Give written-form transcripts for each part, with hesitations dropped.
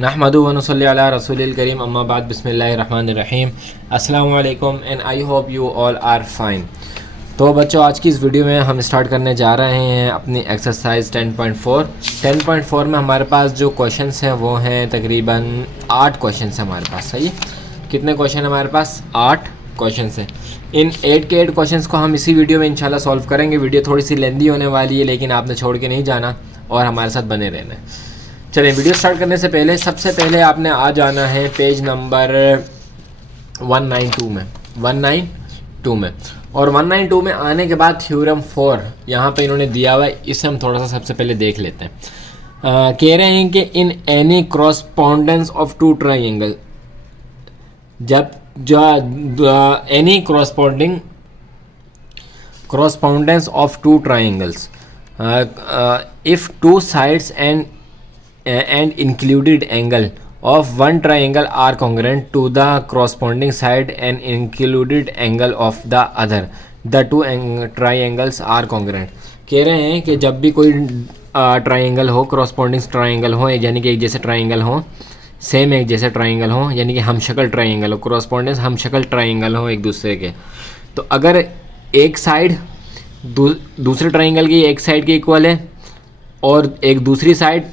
नहमदु व नसल्ली अला रसूलिल करीम अम्मा बाद बिस्मिल्लाहिर रहमानिर रहीम। अस्सलामु अलैकुम and I hope you all are fine. तो बच्चों, आज की इस वीडियो में हम स्टार्ट करने जा रहे हैं अपनी एक्सरसाइज 10.4 में हमारे पास जो क्वेश्चंस हैं वो हैं तकरीबन 8 क्वेश्चंस हैं हमारे पास। सही, कितने क्वेश्चन हमारे पास? 8 क्वेश्चंस हैं। इन 8 के 8 क्वेश्चंस को हम इसी वीडियो में इंशाल्लाह सॉल्व करेंगे। वीडियो थोड़ी सी लेंदी होने वाली है, लेकिन आपने छोड़ के नहीं जाना और हमारे साथ बने रहना है। चलिए, वीडियो स्टार्ट करने से पहले सबसे पहले आपने आ जाना है पेज नंबर 192 में। और 192 में आने के बाद थ्योरम 4 यहाँ पे इन्होंने दिया हुआ है, इसे हम थोड़ा सा सबसे पहले देख लेते हैं। कह रहे हैं कि in any correspondence of two triangle, जब any correspondence of two triangles if two sides and included angle of one triangle are congruent to the corresponding side and included angle of the other, the two triangles are congruent। कह रहे हैं कि जब भी कोई triangle हो, corresponding triangle हो, यानी कि एक जैसे ट्राइंगल हो, सेम एक जैसे ट्राइंगल हो, यानी कि हमशक्ल ट्राइंगल हो, correspondence हमशक्ल ट्राइंगल हो एक दूसरे के, तो अगर एक साइड दूसरे ट्राइंगल की एक साइड के इक्वल है और एक दूसरी साइड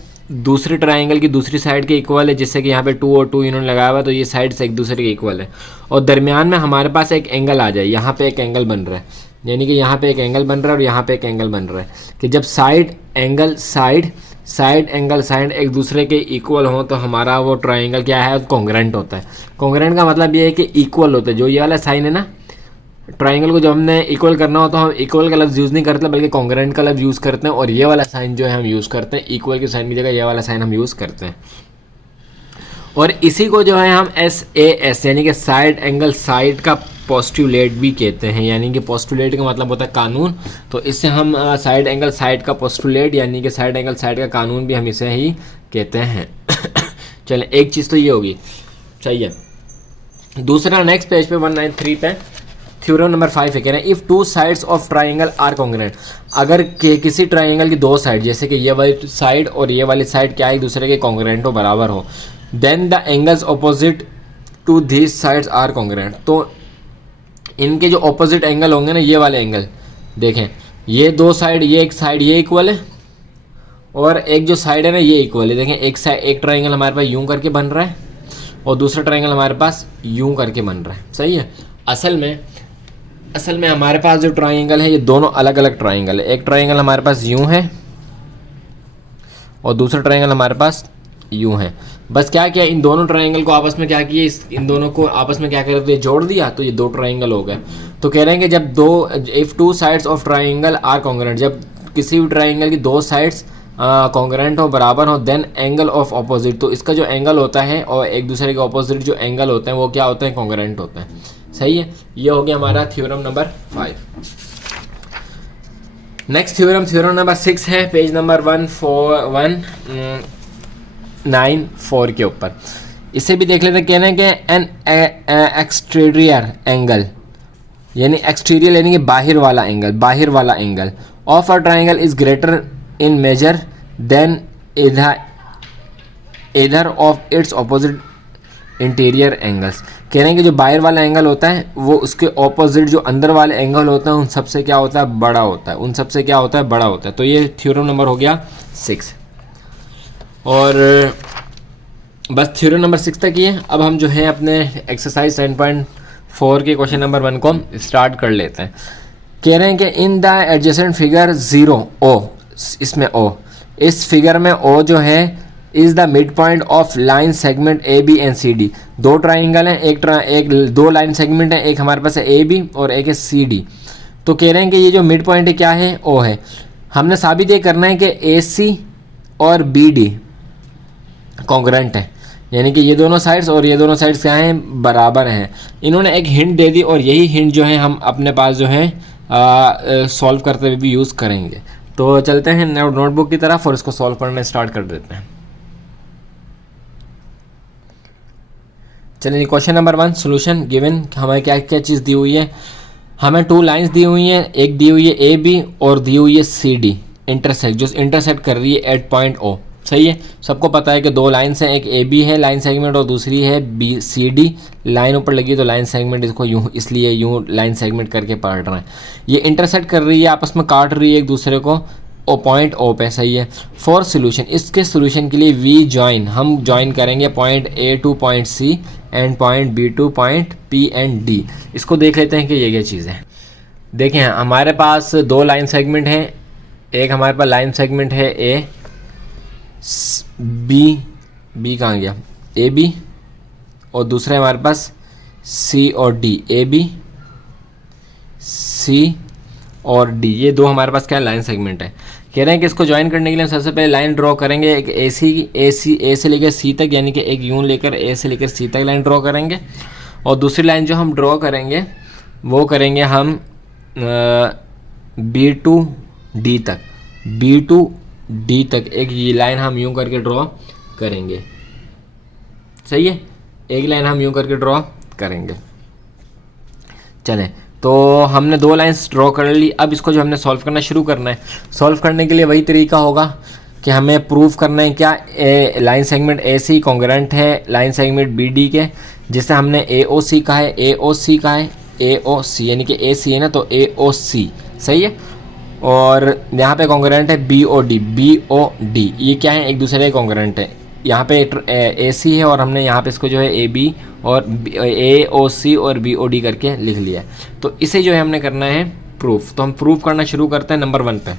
दूसरे ट्राइंगल की दूसरी साइड के इक्वल है, जिससे कि यहाँ पे 2 और 2 इन्होंने लगाया हुआ, तो ये साइड से एक दूसरे के इक्वल है, और दरमियान में हमारे पास एक एंगल आ जाए, यहाँ पे एक एंगल बन रहा है, यानी कि यहाँ पे एक एंगल बन रहा है और यहाँ पे एक एंगल बन रहा है, कि जब साइड एंगल साइड एक दूसरे के इक्वल हो तो हमारा वो ट्राइंगल क्या है? कॉन्ग्रेंट होता है। कॉन्ग्रेंट का मतलब ये है कि इक्वल होता है। जो ये वाला साइन है ना, ट्राइंगल को जब हमने इक्वल करना हो तो हम इक्वल का लफ्ज़ यूज़ नहीं करते बल्कि कॉन्ग्रेंट का लफ्ज़ यूज़ करते हैं, और ये वाला साइन जो है हम यूज़ करते हैं, इक्वल की साइन की जगह ये वाला साइन हम यूज़ करते हैं। और इसी को जो है हम SAS यानी कि साइड एंगल साइड का पोस्टुलेट भी कहते हैं, यानी कि पोस्टुलेट का मतलब होता है कानून, तो इससे हम साइड एंगल साइड का पोस्टुलेट यानी कि साइड एंगल साइड का कानून भी हम इसे ही कहते हैं। चलें, एक चीज़ तो ये होगी, चाहिए। दूसरा नेक्स्ट पेज पे 193 पे थ्योरम नंबर 5 है, कह रहे हैं if two sides of triangle are congruent, अगर किसी ट्राइंगल की दो साइड, जैसे कि ये वाली साइड और ये वाली साइड क्या है? एक दूसरे के कॉन्ग्रुएंट हो, बराबर हो, then the angles opposite to these sides are congruent, तो इनके जो ऑपोजिट एंगल होंगे ना, ये वाले एंगल देखें, ये दो साइड, ये एक साइड ये इक्वल है और एक जो साइड है ना ये इक्वल है। देखें, एक ट्राइंगल हमारे पास यूं करके बन रहा है और दूसरा ट्राइंगल हमारे पास यूं करके बन रहा है। सही है। असल में हमारे पास जो ट्राइंगल है ये दोनों अलग अलग ट्राइंगल है। एक ट्राइंगल हमारे पास यूं है और दूसरा ट्राइंगल हमारे पास यूं है। बस क्या किया, इन दोनों ट्राइंगल को आपस में क्या किए, इन दोनों को आपस में क्या कर दिया, जोड़ दिया, तो ये दो ट्राइंगल हो गए। तो कह रहे हैं कि जब if two sides of triangle are congruent, जब किसी भी ट्राइंगल की दो साइड्स कॉन्ग्रुएंट हो, बराबर हो, देन एंगल ऑफ ऑपोजिट, तो इसका जो एंगल होता है और एक दूसरे के ऑपोजिट जो एंगल होते हैं वो क्या होते हैं? कॉन्ग्रुएंट होते हैं। सही है। ये हो गया हमारा theorem number 5। Next theorem number 6 है, पेज नंबर 194 के ऊपर। इसे भी देख लेते हैं। कहने के एन एक्सटीरियर एंगल, यानी एक्सटीरियर यानी कि बाहर वाला angle of a triangle is greater in measure than either of its opposite interior angles. कह रहे हैं कि जो बाहर वाला एंगल होता है वो उसके ऑपोजिट जो अंदर वाले एंगल होते हैं उन सबसे क्या होता है? बड़ा होता है। तो ये थ्योरम नंबर हो गया 6। और बस थ्योरम नंबर 6 तक ही है। अब हम जो है अपने एक्सरसाइज 10.4 के क्वेश्चन नंबर 1 को स्टार्ट कर लेते हैं। कह रहे हैं कि in the adjacent figure 0 O, इसमें O, इस फिगर में O जो है is the mid point of line segment A B and C D. दो ट्राइंगल हैं, दो लाइन सेगमेंट हैं, एक हमारे पास है ए बी और एक है सी डी। तो कह रहे हैं कि ये जो मिड पॉइंट है क्या है? ओ है। हमने साबित ये करना है कि ए सी और बी डी कॉन्ग्रुएंट है, यानी कि ये दोनों साइड्स और ये दोनोट साइड्स क्या हैं? बराबर हैं। इन्होंने एक हिंट दे दी और यही हिंट जो है हम अपने पास जो है सॉल्व करते हुए भी यूज़ करेंगे। तो चलते हैं नोटबुक की तरफ और इसको सॉल्व करना स्टार्ट कर देते हैं। चलिए, क्वेश्चन नंबर 1 सोल्यूशन गिवन। हमें क्या क्या चीज़ दी हुई है? हमें 2 लाइंस दी हुई हैं, एक दी हुई है ए बी और दी हुई है सी डी, इंटरसेक्ट, जो इंटरसेक्ट कर रही है एट पॉइंट ओ। सही है, सबको पता है कि दो लाइन्स हैं, एक ए बी है लाइन सेगमेंट और दूसरी है बी सी डी। लाइन ऊपर लगी तो लाइन सेगमेंट, इसको यूँ इसलिए यूँ लाइन सेगमेंट करके पढ़ रहे हैं। ये इंटरसेक्ट कर रही है, आपस में काट रही है एक दूसरे को ओ पॉइंट ओ पे। सही है। फॉर सोल्यूशन, इसके सोल्यूशन के लिए वी जॉइन, हम जॉइन करेंगे point A to point C and point B to point P and D. इसको देख लेते हैं कि ये क्या चीज़ है। देखें, हमारे पास दो लाइन सेगमेंट हैं, एक हमारे पास लाइन सेगमेंट है ए बी, बी कहाँ गया, ए बी, और दूसरा हमारे पास सी और डी, ए बी सी और डी, ये दो हमारे पास क्या लाइन सेगमेंट है। कह रहे हैं कि इसको ज्वाइन करने के लिए हम सबसे पहले लाइन ड्रॉ करेंगे, एक ए से लेकर सी तक, यानी कि एक यूं लेकर ए से लेकर सी तक लाइन ड्रॉ करेंगे, और दूसरी लाइन जो हम ड्रॉ करेंगे वो करेंगे हम बी टू डी तक, बी टू डी तक एक ये लाइन हम यूं करके ड्रॉ करेंगे। सही है, एक लाइन हम यूं करके ड्रॉ करेंगे। चलें, तो हमने दो लाइंस ड्रॉ कर ली। अब इसको जो हमने सॉल्व करना शुरू करना है, सॉल्व करने के लिए वही तरीका होगा कि हमें प्रूफ करना है क्या line segment A C congruent है लाइन सेगमेंट बी डी के, जिसे हमने ए ओ सी कहा है, ए ओ सी कहा है, ए ओ सी यानी कि ए सी है ना, तो ए ओ सी। सही है। और यहाँ पे कॉन्ग्रेंट है B O D, B O D, ये क्या है, एक दूसरे के कॉन्ग्रेंट है। यहाँ पे ए सी है और हमने यहाँ पे इसको जो है ए बी और ए ओ सी और बी ओ डी करके लिख लिया है। तो इसे जो है हमने करना है प्रूफ। तो हम प्रूफ करना शुरू करते हैं नंबर 1 पे।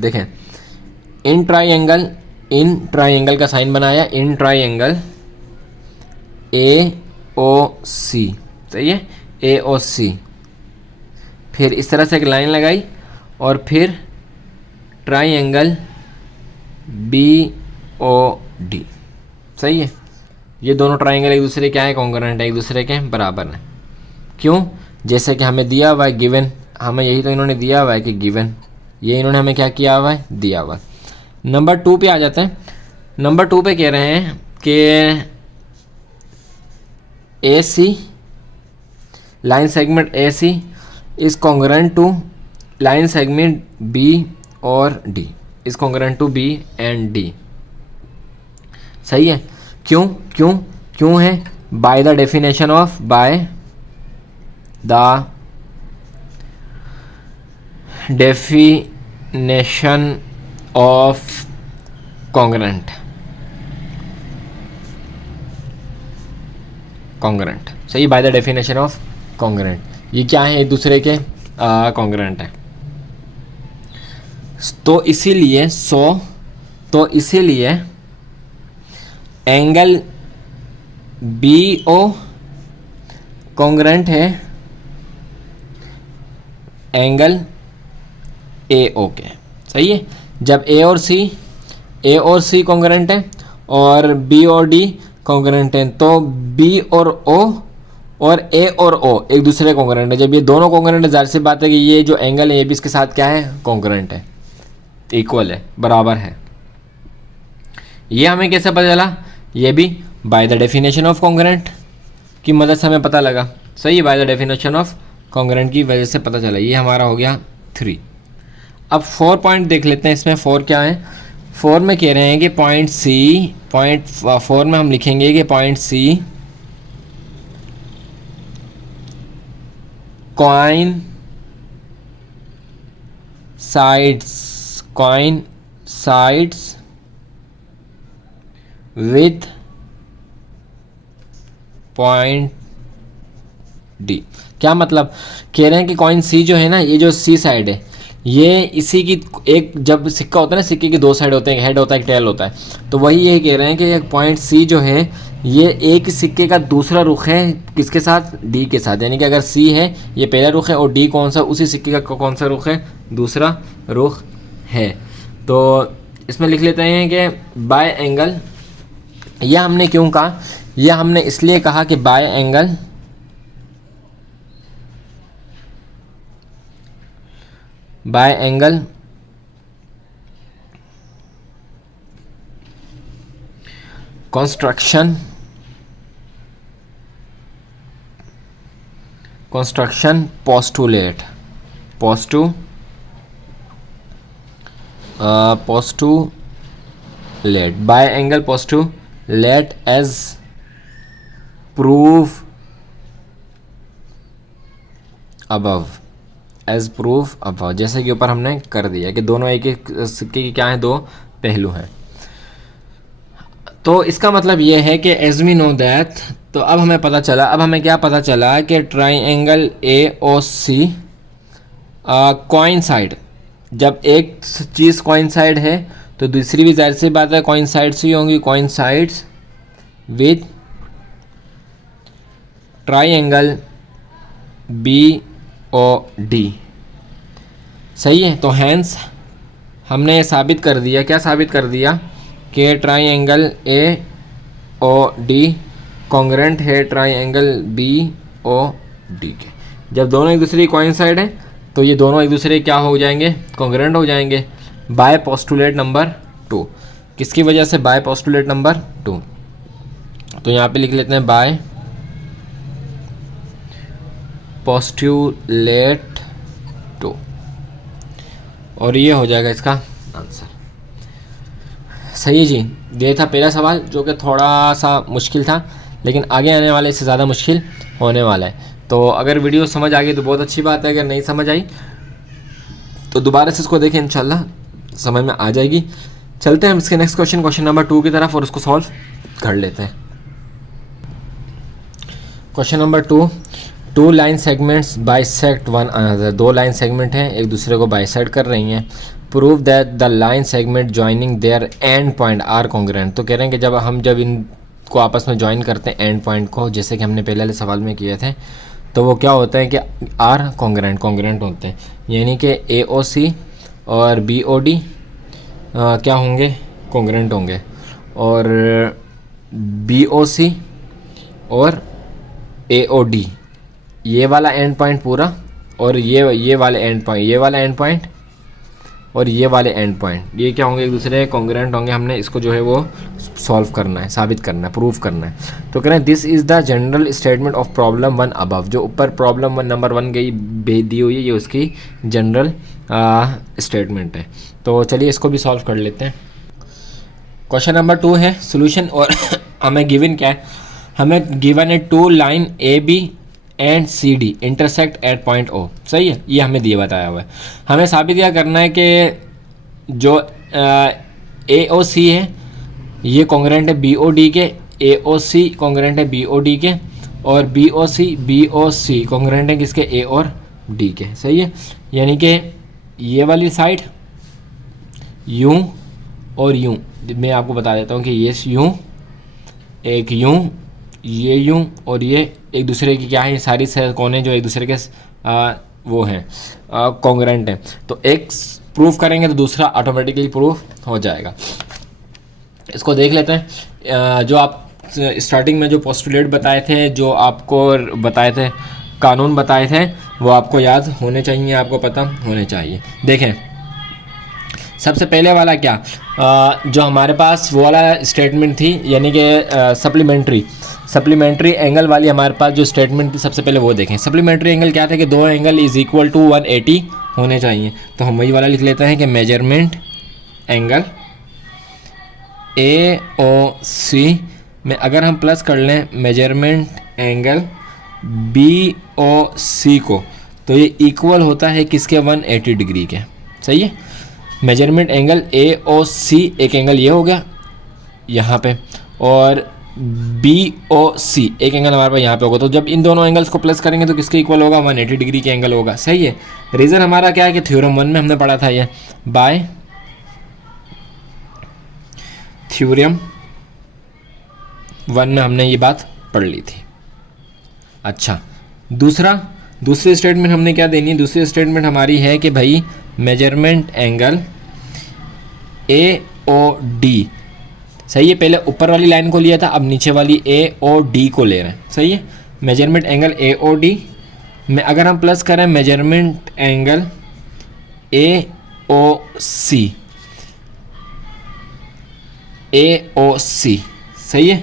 देखें, इन ट्राइंगल का साइन बनाया, इन ट्राइंगल ए ओ सी। सही है, ए ओ सी, फिर इस तरह से एक लाइन लगाई और फिर ट्राइंगल बी ओ डी। सही है, ये दोनों ट्राइंगल एक दूसरे क्या है, कॉन्ग्रुएंट है, एक दूसरे के बराबर है। क्यों, जैसे कि हमें दिया हुआ है गिवन, हमें यही तो इन्होंने दिया हुआ है कि गिवन, ये इन्होंने हमें क्या किया हुआ है, दिया हुआ है। नंबर 2 पे आ जाते हैं। नंबर 2 पे कह रहे हैं कि A C line segment A C is congruent to line segment B और D, is congruent to B and D. सही है। क्यों क्यों क्यों है, by the definition of, by the definition of congruent, congruent. सही, by the definition of congruent, ये क्या है, एक दूसरे के कॉन्ग्रुएंट है। तो इसीलिए एंगल बी ओ कॉन्ग्रुएंट है एंगल ए ओ के। सही है, जब ए और सी कॉन्ग्रुएंट है और बी और डी कॉन्ग्रुएंट है, तो बी और ओ और ए और ओ एक दूसरे कॉन्ग्रुएंट है। जब ये दोनों कॉन्ग्रुएंट है, जाहिर सी बात है कि ये जो एंगल है ये भी इसके साथ क्या है, कॉन्ग्रुएंट है, इक्वल है, बराबर है। ये हमें कैसे पता चला, ये भी bye the definition of congruent की मदद से हमें पता लगा। सही है, by the definition of congruent की वजह से पता चला। ये हमारा हो गया 3। अब 4 पॉइंट देख लेते हैं। इसमें 4 क्या है, 4 में कह रहे हैं कि पॉइंट सी, पॉइंट 4 में हम लिखेंगे कि point C coincides with point D. क्या मतलब, कह रहे हैं कि कॉइन सी जो है ना, ये जो सी साइड है, ये इसी की एक, जब सिक्का होता है ना, सिक्के की 2 साइड होते हैं, एक हेड होता है एक टेल होता है, तो वही ये कह रहे हैं कि एक पॉइंट सी जो है ये एक सिक्के का दूसरा रुख है, किसके साथ, डी के साथ। यानी कि अगर सी है ये पहला रुख है और डी कौन सा, उसी सिक्के का कौन सा रुख है, दूसरा रुख है। तो इसमें लिख लेते हैं कि बाय एंगल, यह हमने क्यों कहा, यह हमने इसलिए कहा कि by angle construction postulate postulate by angle postulate as proof above, as proof अब जैसे कि ऊपर हमने कर दिया कि दोनों एक एक सिक्के की क्या है, दो पहलू हैं। तो इसका मतलब ये है कि एज वी नो दैट, तो अब हमें पता चला, अब हमें क्या पता चला कि triangle A O C coincide, जब एक चीज़ कोइंसाइड है तो दूसरी भी जाहिर सी बात है कोइंसाइड्स ही होंगी, coincides with triangle B O D. सही है, तो हैंस हमने ये साबित कर दिया, क्या साबित कर दिया कि triangle A O D congruent है ट्राइंगल बी ओ डी के। जब दोनों एक दूसरे की कोइंसाइड है तो ये दोनों एक दूसरे क्या हो जाएंगे, कॉन्ग्रेंट हो जाएंगे। बाय पोस्टुलेट नंबर 2, किसकी वजह से, बाय पोस्टुलेट नंबर 2। तो यहाँ पे लिख लेते हैं बाय पोस्टुलेट 2, और ये हो जाएगा इसका आंसर। सही है जी, ये था पहला सवाल जो कि थोड़ा सा मुश्किल था, लेकिन आगे आने वाले इससे ज़्यादा मुश्किल होने वाला है। तो अगर वीडियो समझ आ गई तो बहुत अच्छी बात है, अगर नहीं समझ आई तो दोबारा से इसको देखें, इंशाल्लाह समझ में आ जाएगी। चलते हैं हम इसके नेक्स्ट क्वेश्चन नंबर 2 की तरफ और उसको सॉल्व कर लेते हैं। Question number 2, 2 line segments bisect one another, 2 line segment हैं एक दूसरे को बाइसेक्ट कर रही हैं। Prove that the line segment joining their end point are congruent. तो कह रहे हैं कि जब इनको आपस में ज्वाइन करते हैं एंड पॉइंट को, जैसे कि हमने पहले वाले सवाल में किए थे, तो वो क्या होता है कि आर कॉन्ग्रेंट होते हैं, यानी कि ए ओ सी और बी ओ डी क्या होंगे, कॉन्ग्रेंट होंगे, और बी ओ सी और ए ओ डी ये वाला एंड पॉइंट पूरा, और ये वाले एंड पॉइंट, ये वाला एंड पॉइंट और ये वाले एंड पॉइंट, ये क्या होंगे, एक दूसरे कॉन्ग्रेंट होंगे। हमने इसको जो है वो सॉल्व करना है, साबित करना है, प्रूव करना है। तो कह रहे हैं this is the general statement of problem 1 above. जो ऊपर प्रॉब्लम नंबर 1 गई दी हुई है, ये उसकी जनरल स्टेटमेंट है। तो चलिए इसको भी सॉल्व कर लेते हैं। क्वेश्चन नंबर 2 है सोल्यूशन, और हमें गिवन क्या है, हमें गिवन है 2 line A B and C D intersect at point O. सही है, ये हमें दिए बताया हुआ है। हमें साबित यह करना है कि जो ए ओ सी है ये कॉन्ग्रेंट है बी ओ डी के, ए ओ सी कॉन्ग्रेंट है बी ओ डी के, और बी ओ सी कॉन्ग्रेंट है किसके, ए और डी के। सही है, यानी कि ये वाली साइड यूं और यूं, मैं आपको बता देता हूँ कि ये यूं, एक यूं, ये यूं, और ये एक दूसरे की क्या है, सारी कोने जो एक दूसरे के वो हैं कॉन्ग्रेंट हैं। तो एक प्रूफ करेंगे तो दूसरा ऑटोमेटिकली प्रूफ हो जाएगा। इसको देख लेते हैं। जो आप स्टार्टिंग में जो पोस्टुलेट बताए थे, जो आपको बताए थे, कानून बताए थे, वो आपको याद होने चाहिए, आपको पता होने चाहिए। देखें सबसे पहले वाला क्या, जो हमारे पास वो वाला स्टेटमेंट थी, यानी कि सप्लीमेंट्री एंगल वाली हमारे पास जो स्टेटमेंट थी, सबसे पहले वो देखें। सप्लीमेंट्री एंगल क्या था कि 2 एंगल इज इक्वल टू 180 होने चाहिए। तो हम वही वाला लिख लेते हैं कि मेजरमेंट एंगल ए ओ सी में अगर हम प्लस कर लें मेजरमेंट एंगल बी ओ सी को, तो ये इक्वल होता है किसके, 180 डिग्री के। सही है, मेजरमेंट एंगल ए ओ सी, एक एंगल ये हो गया यहाँ पे, और बी ओ सी एक एंगल हमारे पास यहाँ पे होगा। तो जब इन दोनों एंगल्स को प्लस करेंगे तो किसके इक्वल होगा, 180 डिग्री के एंगल होगा। सही है, रीज़न हमारा क्या है कि थ्योरम 1 में हमने पढ़ा था, ये बाय थ्योरम 1 में हमने ये बात पढ़ ली थी। अच्छा, दूसरी स्टेटमेंट हमने क्या देनी है, दूसरी स्टेटमेंट हमारी है कि भाई measurement angle A O D. सही है, पहले ऊपर वाली लाइन को लिया था, अब नीचे वाली ए ओ डी को ले रहे हैं। सही है, measurement angle A O D में अगर हम प्लस करें measurement angle A O C, A O सी। सही है,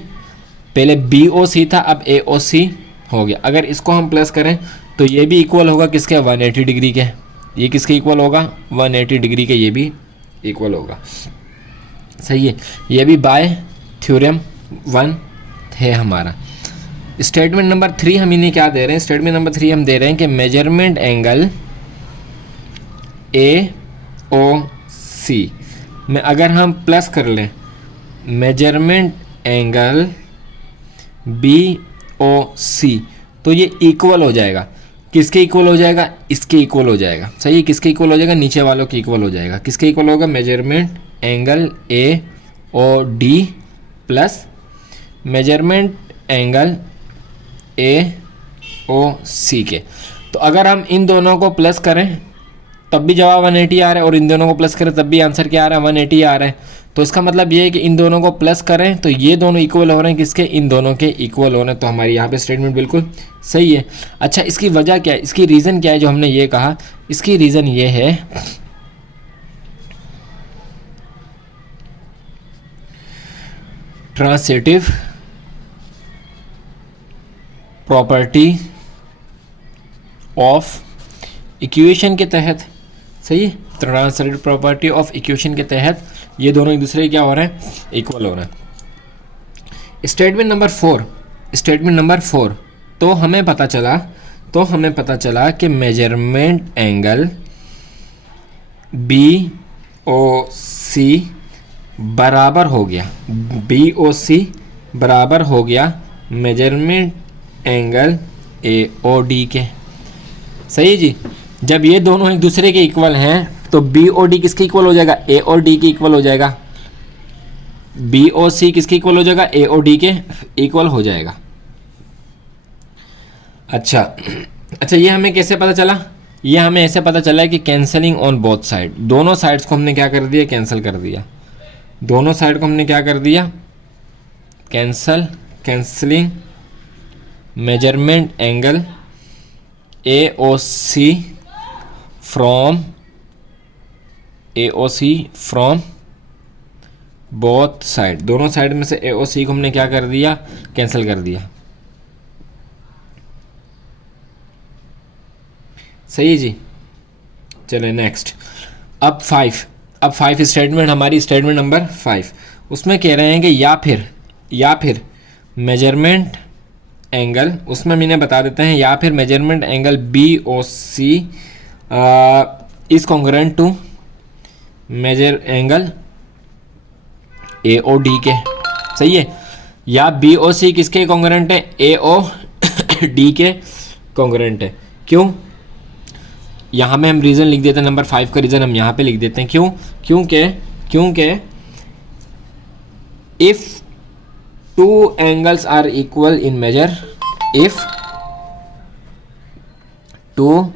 पहले बी ओ सी था, अब ए ओ सी हो गया। अगर इसको हम प्लस करें तो ये भी इक्वल होगा किसके, 180 डिग्री के। ये किसके इक्वल होगा, 180 डिग्री के ये भी इक्वल होगा। सही है, ये भी बाय थ्योरम 1 है हमारा। स्टेटमेंट नंबर 3 हम इन्हें क्या दे रहे हैं, स्टेटमेंट नंबर 3 हम दे रहे हैं कि मेजरमेंट एंगल ए ओ सी में अगर हम प्लस कर लें मेजरमेंट एंगल बी ओ सी तो ये इक्वल हो जाएगा। किसके इक्वल हो जाएगा, इसके इक्वल हो जाएगा। सही है, किसके इक्वल हो जाएगा, नीचे वालों के इक्वल हो जाएगा। किसके इक्वल होगा, measurement angle A O D plus measurement angle A O C के। तो अगर हम इन दोनों को प्लस करें तब भी जवाब 180 आ रहा है और इन दोनों को प्लस करें तब भी आंसर क्या आ रहा है, 180 आ रहा है। तो इसका मतलब ये है कि इन दोनों को प्लस करें तो ये दोनों इक्वल हो रहे हैं किसके, इन दोनों के इक्वल हो रहे हैं। तो हमारी यहाँ पे स्टेटमेंट बिल्कुल सही है। अच्छा, इसकी वजह क्या है, इसकी रीज़न क्या है जो हमने ये कहा, इसकी रीज़न ये है ट्रांसिटिव प्रॉपर्टी ऑफ इक्वेशन के तहत। सही, ट्रांसिटिव प्रॉपर्टी ऑफ इक्वेशन के तहत ये दोनों एक दूसरे क्या हो रहे हैं, इक्वल हो रहे हैं। स्टेटमेंट नंबर 4 तो हमें पता चला कि measurement angle B O C बराबर हो गया measurement angle A O D के। सही जी, जब ये दोनों एक दूसरे के इक्वल हैं तो बी ओ डी किसके इक्वल हो जाएगा, ए ओ डी के इक्वल हो जाएगा। बी ओ सी किसके इक्वल हो जाएगा, ए ओ डी के इक्वल हो जाएगा। अच्छा, ये हमें कैसे पता चला, ये हमें ऐसे पता चला है कि कैंसलिंग ऑन बोथ साइड, दोनों साइड्स को हमने क्या कर दिया, कैंसिल कर दिया। दोनों साइड को हमने क्या कर दिया, cancelling measurement angle A O C from both side, दोनों साइड में से ए ओ सी को हमने क्या कर दिया, कैंसिल कर दिया। सही है जी। चले नेक्स्ट, अब 5 स्टेटमेंट, हमारी स्टेटमेंट नंबर 5, उसमें कह रहे हैं कि या फिर मेजरमेंट एंगल, उसमें हम इन्हें बता देते हैं, या फिर measurement angle B O C is congruent to measure angle A O D के। सही है, या बी ओ सी किसके कॉन्ग्रुएंट है, ए ओ डी के कॉन्ग्रुएंट है। क्यों, यहाँ में हम रीज़न लिख देते हैं, नंबर 5 का रीज़न हम यहाँ पे लिख देते हैं। क्योंकि if two angles are equal in measure, if two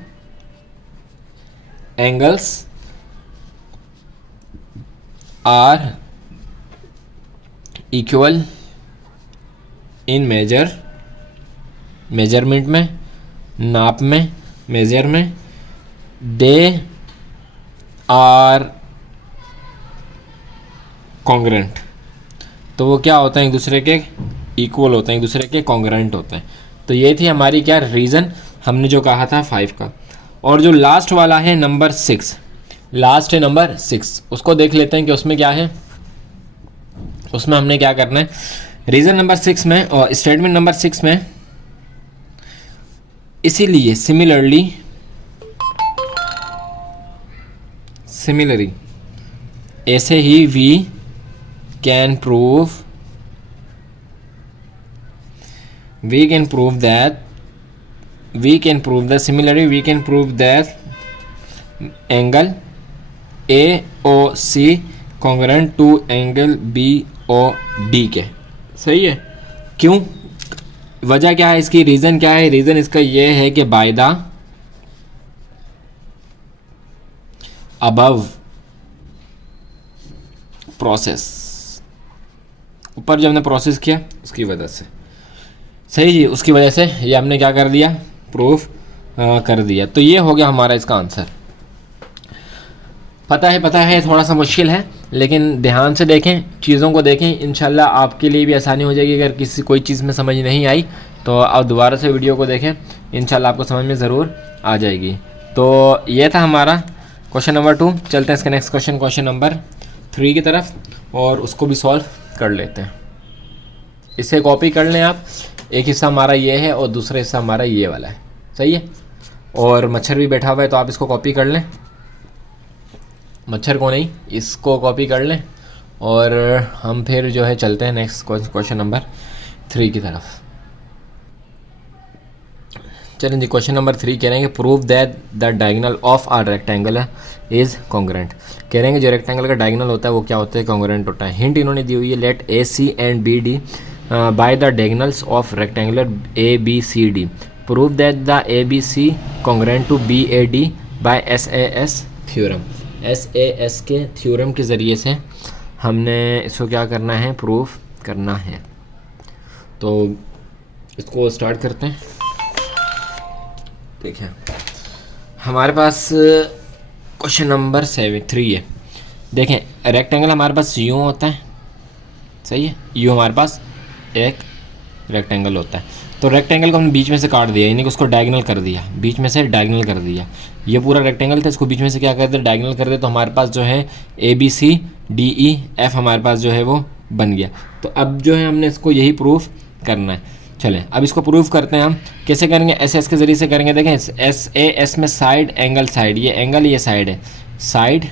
angles are equal in measurement में, नाप में, मेजर में, दे आर कॉन्ग्रुएंट, तो वो क्या होता है, एक दूसरे के इक्वल होते हैं, एक दूसरे के कॉन्ग्रुएंट होते हैं। तो ये थी हमारी क्या रीज़न, हमने जो कहा था 5 का। और जो लास्ट वाला है नंबर 6, लास्ट है नंबर 6, उसको देख लेते हैं कि उसमें क्या है, उसमें हमने क्या करना है। रीज़न नंबर 6 में और स्टेटमेंट नंबर 6 में, इसीलिए सिमिलरली ऐसे ही we can prove that angle A O C congruent to angle B O D के। सही है, क्यों, वजह क्या है इसकी, रीज़न क्या है, रीज़न इसका ये है कि बाय द अबव प्रोसेस, ऊपर जो हमने प्रोसेस किया उसकी वजह से। सही जी, उसकी वजह से ये हमने क्या कर दिया, प्रूफ कर दिया। तो ये हो गया हमारा इसका आंसर। पता है थोड़ा सा मुश्किल है, लेकिन ध्यान से देखें, चीज़ों को देखें, इंशाल्लाह आपके लिए भी आसानी हो जाएगी। अगर कोई चीज़ में समझ नहीं आई तो आप दोबारा से वीडियो को देखें, इंशाल्लाह आपको समझ में ज़रूर आ जाएगी। तो ये था हमारा क्वेश्चन नंबर 2 चलते हैं इसके नेक्स्ट क्वेश्चन नंबर 3 की तरफ और उसको भी सॉल्व कर लेते हैं। इसे कॉपी कर लें आप, एक हिस्सा हमारा ये है और दूसरा हिस्सा हमारा ये वाला है, सही है। और मच्छर भी बैठा हुआ है तो आप इसको कॉपी कर लें, मच्छर को नहीं, इसको कॉपी कर लें और हम फिर जो है चलते हैं नेक्स्ट क्वेश्चन नंबर 3 की तरफ। चलें जी, क्वेश्चन नंबर 3 कह रहे हैं कि prove that the diagonal of a rectangle is congruent. कह रहे हैं कि जो रेक्टेंगल का डायगोनल होता है वो क्या होता है, कॉन्ग्रुएंट होता है। हिंट इन्होंने दी हुई है, let A C and B D by the diagonals of rectangular A B C D, prove that the A B C congruent to B A D by S A S theorem. S A S के theorem के ज़रिए से हमने इसको क्या करना है, proof करना है। तो इसको स्टार्ट करते हैं। देखिए हमारे पास क्वेश्चन नंबर 3 है। देखें रेक्टेंगल हमारे पास यूँ होता है, सही है, यूँ हमारे पास एक रेक्टेंगल होता है। तो रेक्टेंगल को हमने बीच में से काट दिया, यानी कि उसको डायगोनल कर दिया, बीच में से डायगोनल कर दिया। ये पूरा रेक्टेंगल था, इसको बीच में से क्या कर दिया, डायगोनल कर दिया। तो हमारे पास जो है A B C D E F हमारे पास जो है वो बन गया। तो अब जो है हमने इसको यही प्रूफ करना है। चलें अब इसको प्रूफ करते हैं हम। कैसे करेंगे, एस एस के ज़रिए से करेंगे। देखें एस ए एस में साइड एंगल साइड, ये एंगल ये साइड है, साइड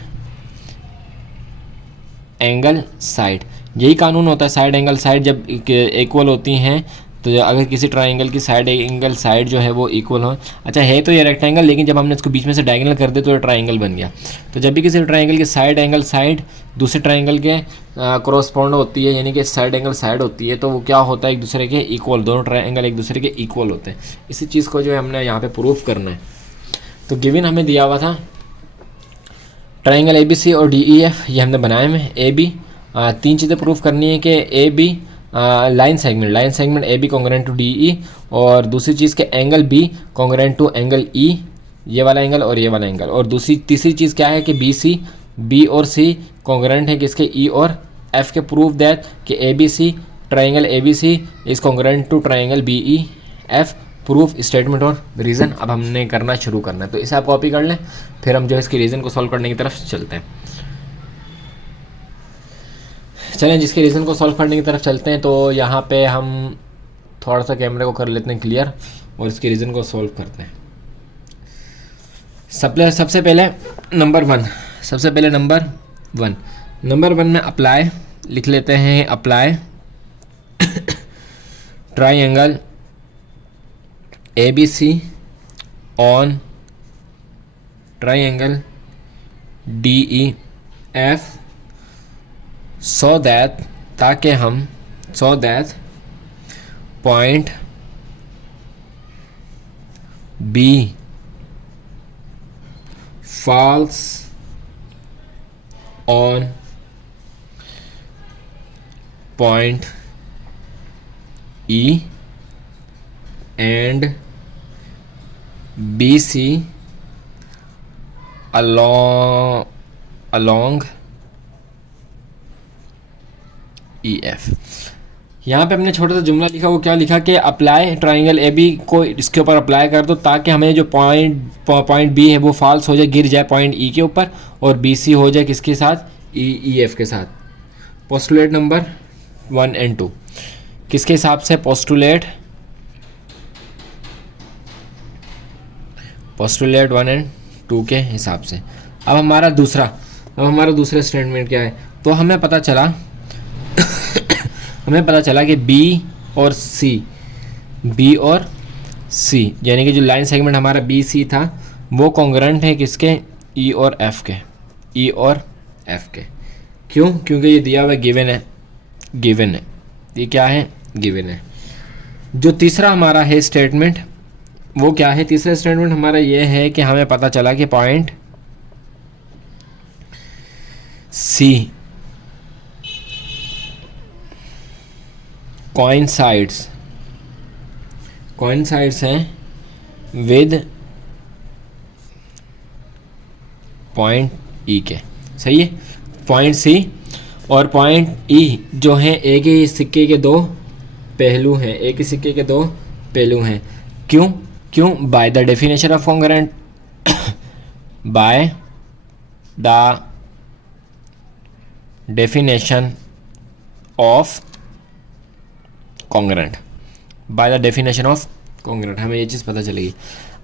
एंगल साइड, यही कानून होता है। साइड एंगल साइड जब इक्वल होती हैं, तो अगर किसी ट्राइंगल की साइड एंगल साइड जो है वो इक्वल हो, अच्छा है तो ये रेक्टेंगल, लेकिन जब हमने इसको बीच में से डायगोनल कर दे तो ये ट्राइंगल बन गया। तो जब भी किसी ट्राइंगल की साइड एंगल साइड दूसरे ट्राइंगल के क्रॉसपोंड होती है, यानी कि साइड एंगल साइड होती है, तो वो क्या होता है, एक दूसरे के इक्वल, दोनों ट्राइंगल एक दूसरे के इक्वल होते हैं। इसी चीज़ को जो है हमने यहाँ पे प्रूफ करना है। तो गिवन हमें दिया हुआ था ट्राइंगल ए बी सी और डी ई एफ, ये हमने बनाए में। ए बी 3 चीज़ें प्रूफ करनी है कि A B line segment A B congruent to D E, और दूसरी चीज़ के angle B congruent to angle E, ये वाला एंगल और ये वाला एंगल। और तीसरी चीज़ क्या है कि बी और सी कॉन्ग्रुएंट है किसके, ई और एफ के। प्रूव दैट कि A B C triangle A B C is congruent to triangle B E F. Proof statement और रीज़न अब हमने करना शुरू करना है। तो इसे आप कॉपी कर लें, फिर हम जो है इसके रीज़न को सॉल्व करने की तरफ चलते हैं। चलें जिसके रीज़न को सॉल्व करने की तरफ चलते हैं। तो यहाँ पे हम थोड़ा सा कैमरे को कर लेते हैं क्लियर और इसके रीज़न को सॉल्व करते हैं। सबसे पहले नंबर वन में अप्लाई लिख लेते हैं। Apply triangle A B C on triangle D E F so that, ताकि हम point B falls on point E and B C along E F. यहाँ पे हमने छोटा सा जुमला लिखा, वो क्या लिखा कि अप्लाई ट्राइंगल ए बी को इसके ऊपर अप्लाई कर दो, ताकि हमें जो पॉइंट बी है वो फॉल्स हो जाए, गिर जाए पॉइंट ई के ऊपर, और बी सी हो जाए किसके साथ, ई एफ के साथ। पोस्टुलेट नंबर 1 और 2 किसके हिसाब से, पोस्टुलेट 1 और 2 के हिसाब से। अब हमारा दूसरा स्टेटमेंट क्या है, तो हमें पता चला कि बी और सी यानी कि जो लाइन सेगमेंट हमारा बी सी था वो कॉन्ग्रुएंट है किसके, ई और एफ के। क्यों, क्योंकि ये दिया हुआ गिवन है, ये क्या है, गिवन है। जो तीसरा हमारा है स्टेटमेंट, वो क्या है, तीसरा स्टेटमेंट हमारा ये है कि हमें पता चला कि पॉइंट सी कोइंसाइड्स हैं विद पॉइंट ई के, सही है। पॉइंट सी और पॉइंट ई जो हैं एक ही सिक्के के दो पहलू हैं, क्यों, bye the definition of congruent, bye the definition of congruent, bye the definition of congruent, हमें ये चीज़ पता चलेगी।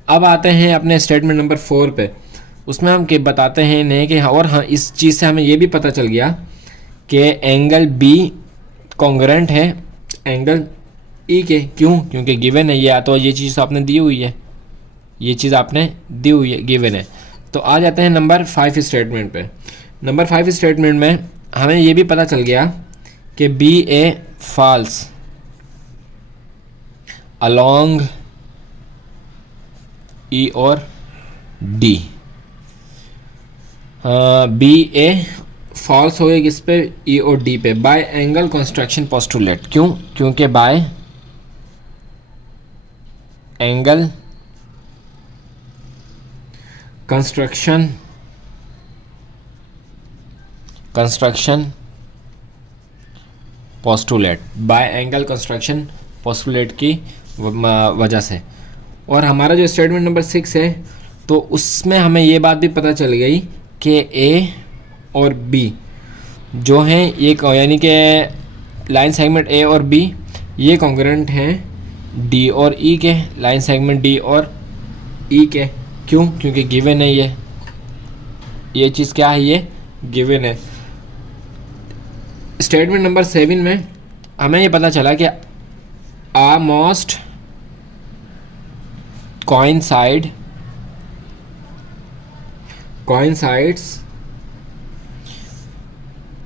अब आते हैं अपने स्टेटमेंट नंबर 4 पे। उसमें हम के बताते हैं इन्हें कि और हाँ, इस चीज़ से हमें ये भी पता चल गया कि एंगल बी कॉन्ग्रेंट है एंगल ई के। क्यों? क्योंकि गिवन है ये, तो ये चीज़ आपने दी हुई है, ये चीज़ आपने दी हुई है, गिवन है। तो आ जाते हैं नंबर 5 स्टेटमेंट पे। नंबर 5 स्टेटमेंट में हमें ये भी पता चल गया कि बी ए फॉल्स अलोंग ई और डी। बी ए फॉल्स हो गया किस पे? ई और डी पे, बाय एंगल कंस्ट्रक्शन पोस्टुलेट। क्यों? क्योंकि bye angle construction postulate, bye angle construction postulate की वजह से। और हमारा जो स्टेटमेंट नंबर 6 है, तो उसमें हमें ये बात भी पता चल गई कि ए और बी जो हैं ये यानी कि लाइन सेगमेंट ए और बी ये कॉन्ग्रेंट हैं डी और ई के, लाइन सेगमेंट डी और ई के। क्यों? क्योंकि गिवन है ये चीज़ क्या है, ये गिवन है। स्टेटमेंट नंबर 7 में हमें ये पता चला कि आ मोस्ट coincides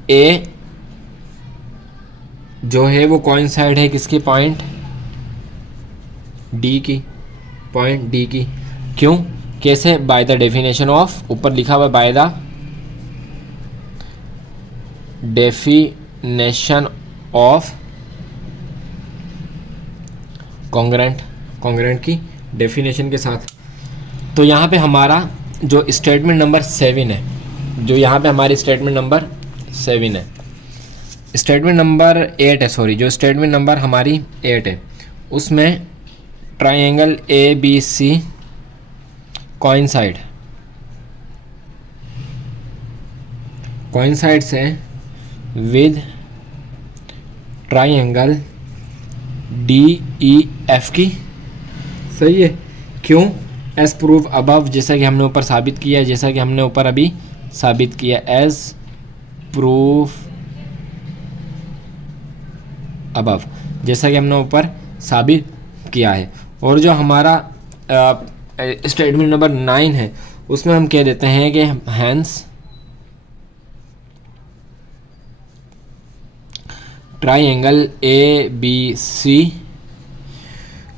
ए जो है वो coincide है किसकी? पॉइंट डी की, पॉइंट डी की। क्यों? कैसे? बाय द डेफिनेशन ऑफ, ऊपर लिखा हुआ bye the definition of congruent की डेफिनेशन के साथ। तो यहाँ पे हमारा जो स्टेटमेंट नंबर 7 है, जो यहाँ पे हमारी स्टेटमेंट नंबर 7 है, स्टेटमेंट नंबर 8 है, सॉरी, जो स्टेटमेंट नंबर हमारी 8 है उसमें triangle A B C coincides है with triangle D E F की। सही है। क्यों? एज प्रूव अबव, जैसा कि हमने ऊपर साबित किया, जैसा कि हमने ऊपर अभी साबित किया, एज प्रूफ अबव, जैसा कि हमने ऊपर साबित किया है। और जो हमारा स्टेटमेंट नंबर 9 है उसमें हम कह देते हैं कि hence triangle A B C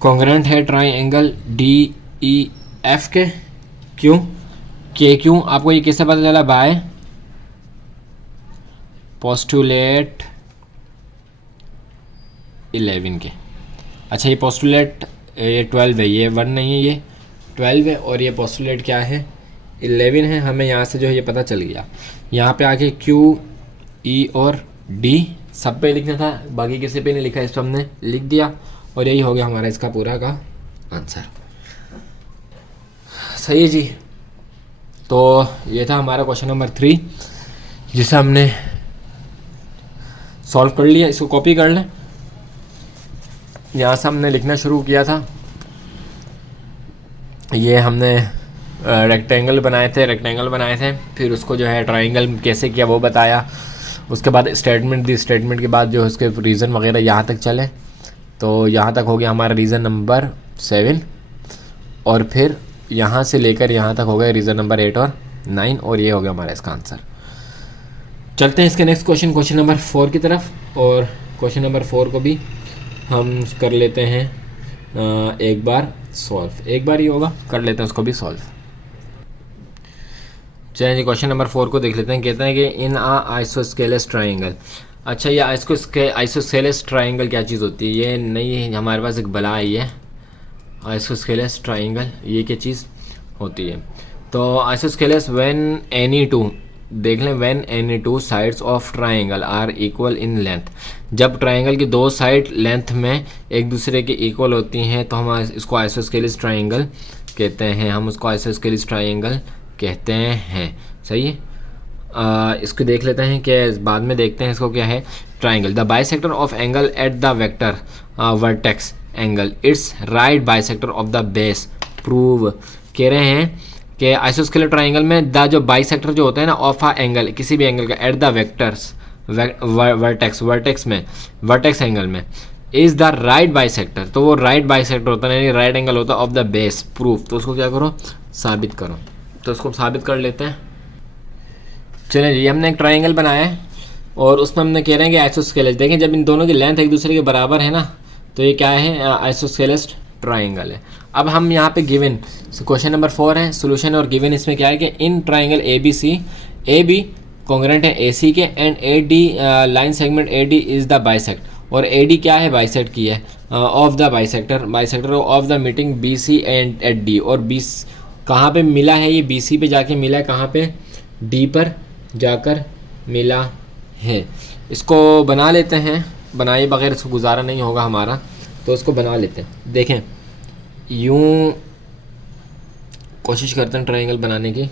congruent है ट्राइंगल डी ई एफ के। क्यों? क्यों आपको ये कैसे पता चला? बाय पोस्टुलेट 11 के। अच्छा, ये पोस्टुलेट ये 12 है, ये 1 नहीं है, ये 12 है, और ये पोस्टुलेट क्या है? 11 है। हमें यहाँ से जो है ये पता चल गया। यहाँ पे आके क्यू ई और डी सब पे लिखना था, बाकी किसी पे नहीं लिखा, इस पर हमने लिख दिया और यही हो गया हमारा इसका पूरा का आंसर। सही है जी। तो ये था हमारा क्वेश्चन नंबर 3 जिसे हमने सॉल्व कर लिया। इसको कॉपी कर लें, यहाँ से हमने लिखना शुरू किया था। ये हमने रेक्टेंगल बनाए थे, फिर उसको जो है ट्राइंगल कैसे किया वो बताया। उसके बाद स्टेटमेंट दी, स्टेटमेंट के बाद जो उसके रीज़न वगैरह यहाँ तक चले, तो यहाँ तक हो गया हमारा रीज़न नंबर 7, और फिर यहाँ से लेकर यहाँ तक हो गया रीज़न नंबर 8 और 9, और ये हो गया हमारा इसका आंसर। चलते हैं इसके नेक्स्ट क्वेश्चन नंबर 4 की तरफ, और क्वेश्चन नंबर 4 को भी हम कर लेते हैं एक बार सॉल्व, एक बार ही होगा, कर लेते हैं उसको भी सॉल्व। चलिए जी, क्वेश्चन नंबर 4 को देख लेते हैं। कहते हैं कि इन आ आइसोस्केलस ट्राइंगल। अच्छा, ये आइसोस्केलस ट्राइंगल क्या चीज़ होती है? ये नहीं है, हमारे पास एक बला आई है आइसोस्केलस ट्राइंगल, ये क्या चीज़ होती है? तो आइसोस्केलस व्हेन एनी टू, देख लें, when any two sides of triangle are equal in length. जब ट्राइंगल की दो साइड लेंथ में एक दूसरे के इक्वल होती हैं तो हम इसको आइसोस्केलस ट्राइंगल कहते हैं, हम उसको आइसोस्केलस ट्राइंगल कहते हैं। सही है। इसको देख लेते हैं कि बाद में देखते हैं इसको क्या है। Triangle, the bisector of angle at the vector vertex angle it's right bisector of the base prove. कह रहे हैं कि आइसोस्केलर ट्राइंगल में द जो बाइसेक्टर जो होता है ना ऑफ आ एंगल, किसी भी एंगल का, at the vectors vertex angle में, इज द राइट बाइसेक्टर, तो वो राइट बाइसेक्टर होता है, यानी राइट एंगल होता है ऑफ द बेस प्रूफ। तो उसको क्या करो, साबित करो। तो उसको साबित कर लेते हैं। चलिए जी, हमने एक ट्राइंगल बनाया है और उसमें हमने कह रहे हैं कि आइसोस्केलस, देखें जब इन दोनों की लेंथ एक दूसरे के बराबर है ना, तो ये क्या है, आइसोस्केलस ट्राइंगल है। अब हम यहाँ पे गिवन क्वेश्चन नंबर 4 है सोल्यूशन, और गिवन इसमें क्या है कि in triangle A B congruent है ए सी के, and A D line segment A D is the bisect, और ए डी क्या है, बाइसेक्ट की है of the bisector of the meeting B C and at D, और B कहाँ पे मिला है, ये बी सी पे जाके मिला है, कहाँ पे, डी पर जाकर मिला है। इसको बना लेते हैं, बनाए बगैर इसको गुजारा नहीं होगा हमारा, तो इसको बना लेते हैं। देखें यूं कोशिश करते हैं ट्रायंगल बनाने की।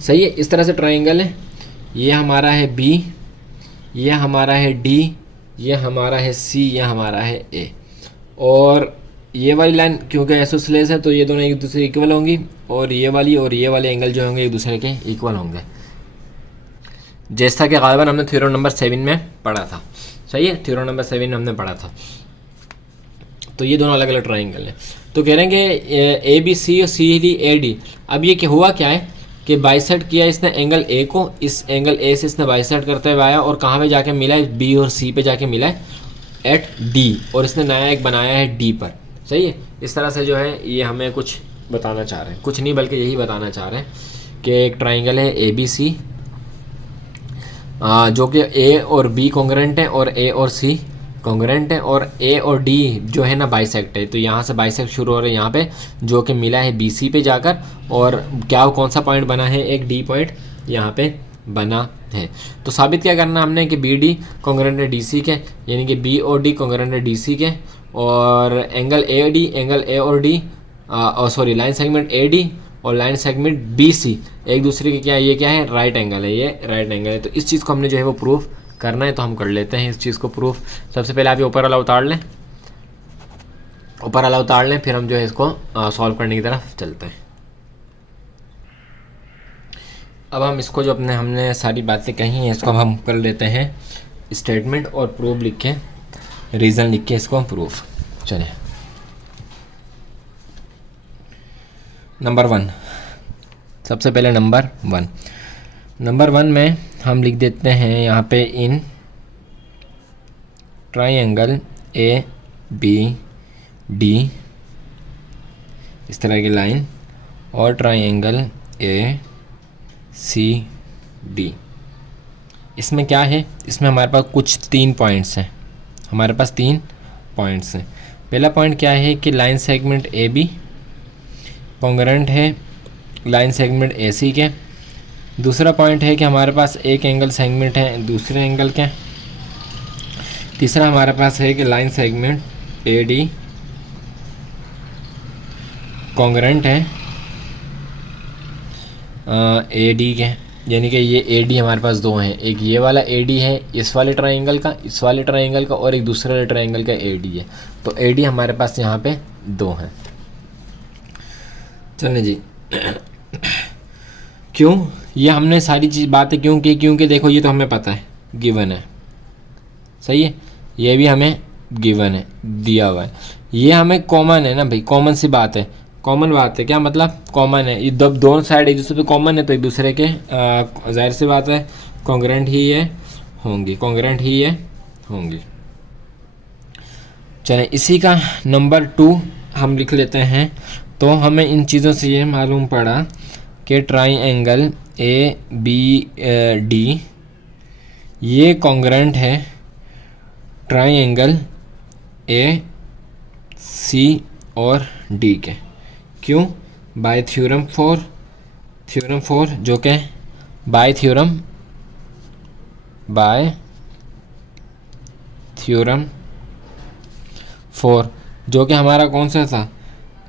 सही है, इस तरह से ट्रायंगल है, ये हमारा है बी, ये हमारा है डी, ये हमारा है सी, ये हमारा है ए, और ये वाली लाइन क्योंकि आइसोसेलेस है तो ये दोनों एक दूसरे इक्वल होंगी, और ये वाले एंगल जो होंगे एक दूसरे के इक्वल होंगे, जैसा कि गालिबन हमने थ्योरम नंबर 7 में पढ़ा था। सही है, थ्योरम नंबर 7 में हमने पढ़ा था। तो ये दोनों अलग अलग ट्राइंगल हैं। तो कह रहे हैं कि ए बी सी और सी डी ए डी। अब ये क्या हुआ, क्या है कि बाइसेक्ट किया इसने एंगल ए को, इस एंगल ए से इसने बाइसेक्ट करते हुए आया, और कहाँ पे जाके मिला है, बी और सी पे जाके मिला है एट डी, और इसने नया एक बनाया है डी पर। सही है, इस तरह से जो है ये हमें कुछ बताना चाह रहे हैं, कुछ नहीं बल्कि यही बताना चाह रहे हैं कि एक ट्राइंगल है ए बी सी, जो कि ए और बी कॉन्ग्रेंट है और ए और सी कॉन्ग्रेंट है, और ए और डी जो है ना बाइसेक्ट है। तो यहाँ से बाइसेक्ट शुरू हो रहा है यहाँ पे, जो कि मिला है बी सी पे जाकर, और क्या कौन सा पॉइंट बना है, एक डी पॉइंट यहाँ पे बना है। तो साबित क्या करना हमने कि बी डी कॉन्ग्रेंट है डी सी के, यानी कि बी और डी कॉन्ग्रेंट है डी सी के, और एंगल ए और D sorry line segment A D और लाइन सेगमेंट बी सी एक दूसरे के क्या है, ये क्या है, राइट एंगल है, ये राइट एंगल है। तो इस चीज़ को हमने जो है वो प्रूफ करना है, तो हम कर लेते हैं इस चीज़ को प्रूफ। सबसे पहले आप ये ऊपर वाला उतार लें, फिर हम जो है इसको सॉल्व करने की तरफ चलते हैं। अब हम इसको जो हमने सारी बातें कही हैं इसको अब हम कर लेते हैं स्टेटमेंट, और प्रूफ लिख के, रीज़न लिख के इसको प्रूफ। चलिए नंबर 1, सबसे पहले नंबर वन में हम लिख देते हैं यहाँ पे, in triangle A B D, इस तरह की लाइन, और ट्राइंगल ए सी डी, इसमें क्या है, इसमें हमारे पास कुछ 3 पॉइंट्स हैं, पहला पॉइंट क्या है कि line segment A B congruent है लाइन सेगमेंट ए सी के। दूसरा पॉइंट है कि हमारे पास एक एंगल सेगमेंट है दूसरे एंगल के। तीसरा हमारे पास है कि line segment A D congruent है ए डी के, यानी कि ये ए डी हमारे पास 2 हैं, एक ये वाला ए डी है इस वाले ट्राइंगल का, और एक दूसरे वाले ट्राइंगल का ए डी है। तो ए डी हमारे पास यहाँ पे 2 हैं। चलिए जी, क्यों ये हमने सारी चीज़ बातें क्यों की, क्योंकि देखो ये तो हमें पता है, गिवन है। सही है, ये भी हमें गिवन है, दिया हुआ है, ये हमें कॉमन है ना भाई, कॉमन सी बात है, क्या मतलब कॉमन है, ये दोनों साइड एक दूसरे पे कॉमन है, तो एक दूसरे के जाहिर सी बात है कॉन्ग्रेंट ही ये होंगी। चलें, इसी का नंबर 2 हम लिख लेते हैं। तो हमें इन चीज़ों से ये मालूम पड़ा कि ट्राइंगल ए बी डी ये कॉन्ग्रेंट है ट्राइंगल ए सी और डी के। क्यों? बाय थ्योरम 4 जो कि बाय थ्योरम 4 जो कि हमारा कौन सा था,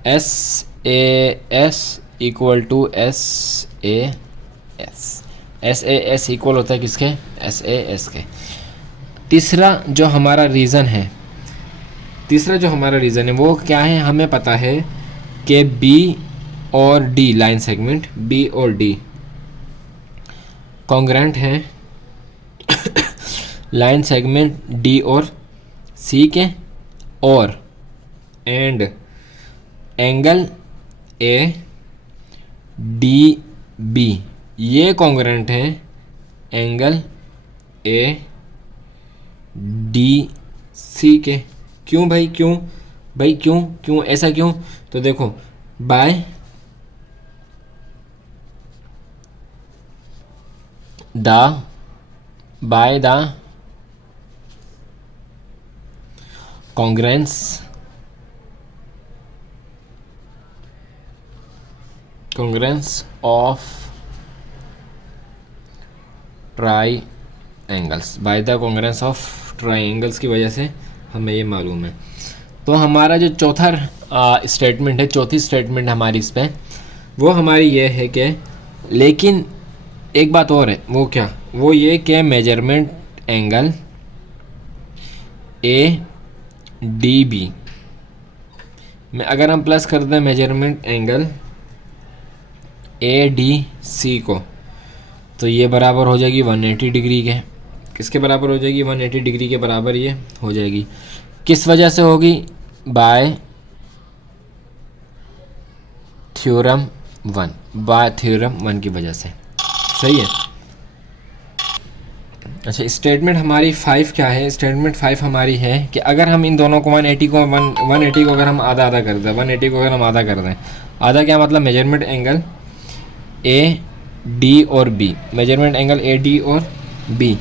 S A S equal to S A S, S A S equal होता है किसके, एस ए एस के। तीसरा जो हमारा रीज़न है, वो क्या है, हमें पता है कि बी और डी लाइन सेगमेंट, बी और डी कॉन्ग्रेंट हैं लाइन सेगमेंट डी और सी के, और and angle A D B ये कॉन्ग्रेंट हैं एंगल ए डी सी के। क्यों भाई, क्यों ऐसा क्यों? तो देखो by the congruence of triangles, by the congruence of triangles की वजह से हमें ये मालूम है। तो हमारा जो चौथी स्टेटमेंट हमारी इस पे, वो हमारी ये है कि, लेकिन एक बात और है, वो क्या, वो ये कि measurement angle A D B में अगर हम प्लस कर दें measurement angle A D C को, तो ये बराबर हो जाएगी 180 डिग्री के। किसके बराबर हो जाएगी, 180 डिग्री के बराबर ये हो जाएगी। किस वजह से होगी, बाय थ्योरम 1 की वजह से। सही है। अच्छा, स्टेटमेंट हमारी 5 क्या है, स्टेटमेंट 5 हमारी है कि अगर हम इन दोनों को 180 को अगर हम आधा कर दें, 180 को अगर हम आधा कर दें, आधा क्या मतलब, मेजरमेंट एंगल ए डी और B, measurement angle A D और बी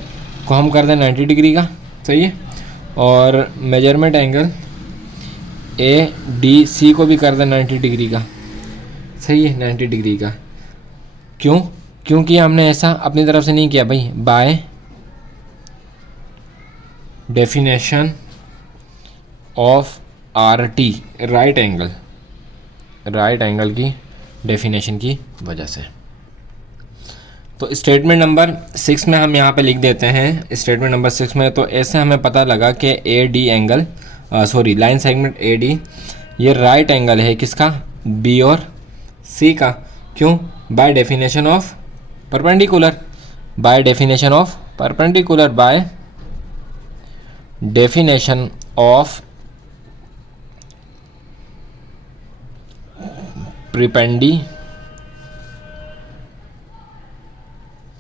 को हम कर दें 90 डिग्री का। सही है। और measurement angle A D C को भी कर दें 90 डिग्री का। सही है, 90 डिग्री का। क्योंकि हमने ऐसा अपनी तरफ से नहीं किया भाई, by definition of R T right angle की डेफिनेशन की वजह से। तो स्टेटमेंट नंबर 6 में हम यहाँ पे लिख देते हैं, स्टेटमेंट नंबर 6 में तो ऐसे हमें पता लगा कि A D angle line segment A D ये राइट एंगल है किसका, बी और सी का। क्यों, by definition of perpendicular, by definition of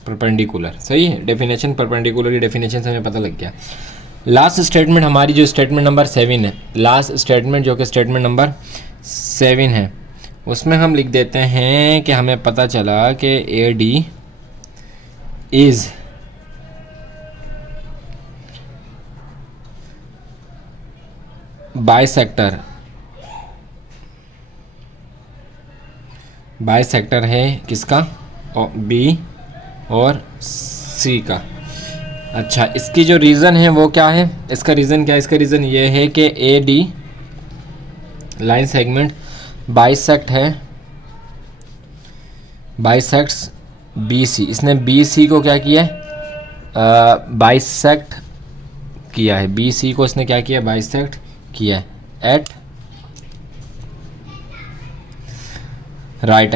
perpendicular. सही है, डेफिनेशन परपेंडिकुलर की डेफिनेशन से हमें पता लग गया। लास्ट स्टेटमेंट हमारी जो स्टेटमेंट नंबर 7 है, लास्ट स्टेटमेंट जो कि स्टेटमेंट नंबर 7 है, उसमें हम लिख देते हैं कि हमें पता चला कि ए डी इज बाइसेक्टर है किसका, बी और सी का। अच्छा, इसकी जो रीज़न है वो क्या है, इसका रीज़न क्या है, इसका रीज़न ये है कि A D line segment bisects B C. इसने बी सी को क्या किया है, बाइसेक्ट किया है, बी सी को इसने क्या किया, बाइसेक्ट किया है एट राइट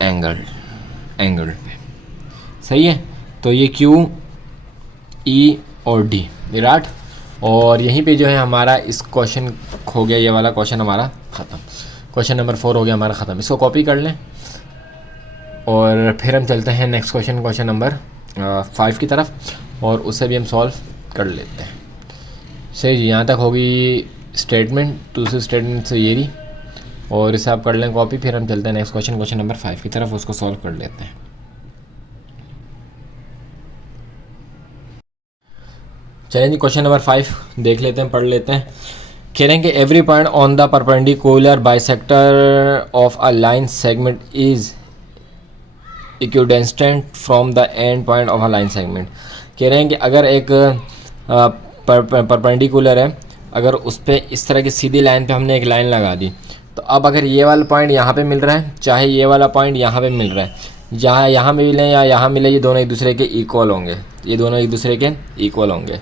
एंगल पे। सही है। तो ये क्यू ई और डी विराट, और यहीं पे जो है हमारा इस क्वेश्चन हो गया, ये वाला क्वेश्चन हमारा ख़त्म, क्वेश्चन नंबर 4 हो गया हमारा ख़त्म। इसको कॉपी कर लें और फिर हम चलते हैं नेक्स्ट क्वेश्चन नंबर 5 की तरफ, और उसे भी हम सॉल्व कर लेते हैं। सही जी, यहाँ तक होगी स्टेटमेंट, दूसरी स्टेटमेंट से ये रही, और इसे आप कर लें कॉपी, फिर हम चलते हैं नेक्स्ट क्वेश्चन नंबर 5 की तरफ, उसको सॉल्व कर लेते हैं। चलें जी, क्वेश्चन नंबर 5 देख लेते हैं, पढ़ लेते हैं। कह रहे हैं कि every point on the perpendicular bisector of a line segment is equidistant from the end point of a line segment. कह रहे हैं कि अगर एक परपेंडिकुलर है अगर उस पर इस तरह की सीधी लाइन पे हमने एक लाइन लगा दी, तो अब अगर ये वाला पॉइंट यहाँ पे मिल रहा है, चाहे ये वाला पॉइंट यहाँ पे मिल रहा है, जहाँ यहाँ मिले या यहाँ मिले, ये दोनों एक दूसरे के इक्वल होंगे, ये दोनों एक दूसरे के इक्वल होंगे।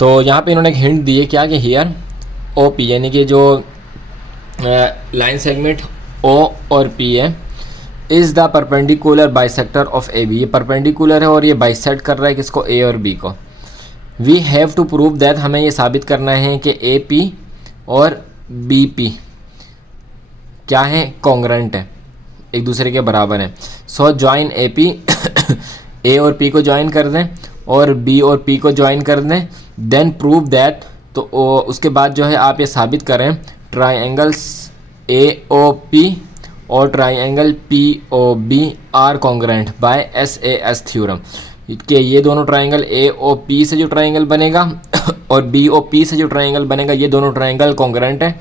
तो यहाँ पे इन्होंने एक हिंट दी है क्या, कि हियर ओ पी, यानी कि जो लाइन सेगमेंट ओ और पी है, is the perpendicular bisector of A B, ये परपेंडिकुलर है और ये बाइसेक्ट कर रहा है किसको, ए और बी को। We have to prove that, हमें ये साबित करना है कि ए पी और बी पी क्या है, कॉन्ग्रेंट है, एक दूसरे के बराबर है। सो ज्वाइन ए पी, ए और पी को ज्वाइन कर दें और बी और पी को ज्वाइन कर दें, देन प्रूव दैट, तो उसके बाद जो है आप ये साबित करें ट्राइंगल्स ए ओ पी और triangle P O B are congruent by S A S theorem, कि ये दोनों ट्राइंगल ए ओ पी से जो ट्राइंगल बनेगा और बी ओ पी से जो ट्राइंगल बनेगा, ये दोनों ट्राइंगल कॉन्ग्रेंट है,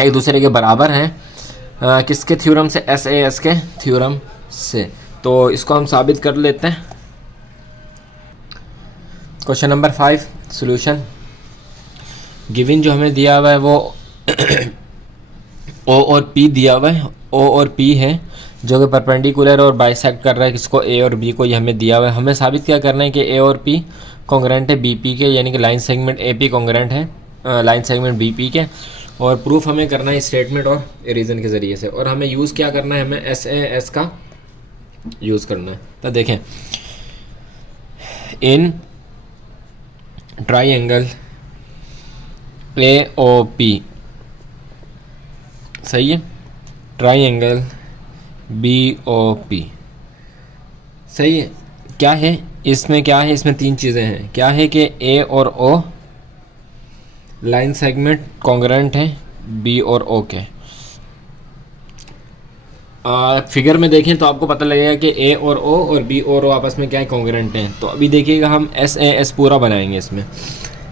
एक दूसरे के बराबर हैं। किसके थ्योरम से, एस ए एस के थ्योरम से। तो इसको हम साबित कर लेते हैं। Question number 5 solution. गिवन जो हमें दिया हुआ है वो ओ और पी दिया हुआ है, ओ और पी है जो कि परपेंडिकुलर और बाइसेक्ट कर रहा है किसको, ए और बी को, ये हमें दिया हुआ है। हमें साबित क्या करना है कि ए और पी कॉन्ग्रेंट है बी पी के, यानी कि line segment A P congruent है लाइन सेगमेंट बी पी के, और प्रूफ हमें करना है स्टेटमेंट और रीज़न के ज़रिए से। और हमें यूज़ क्या करना है, हमें एस ए एस का यूज़ करना है। तो देखें, इन ट्राइंगल ए ओ पी, सही है, ट्राइंगल बी ओ पी, सही है। क्या है इसमें, क्या है इसमें, तीन चीज़ें हैं। क्या है कि ए और ओ लाइन सेगमेंट कॉन्ग्रेंट हैं बी और ओ के। फिगर में देखें तो आपको पता लगेगा कि ए और ओ और बी और ओ आपस में क्या है, कॉन्ग्रेंट हैं। तो अभी देखिएगा हम एस ए एस पूरा बनाएंगे, इसमें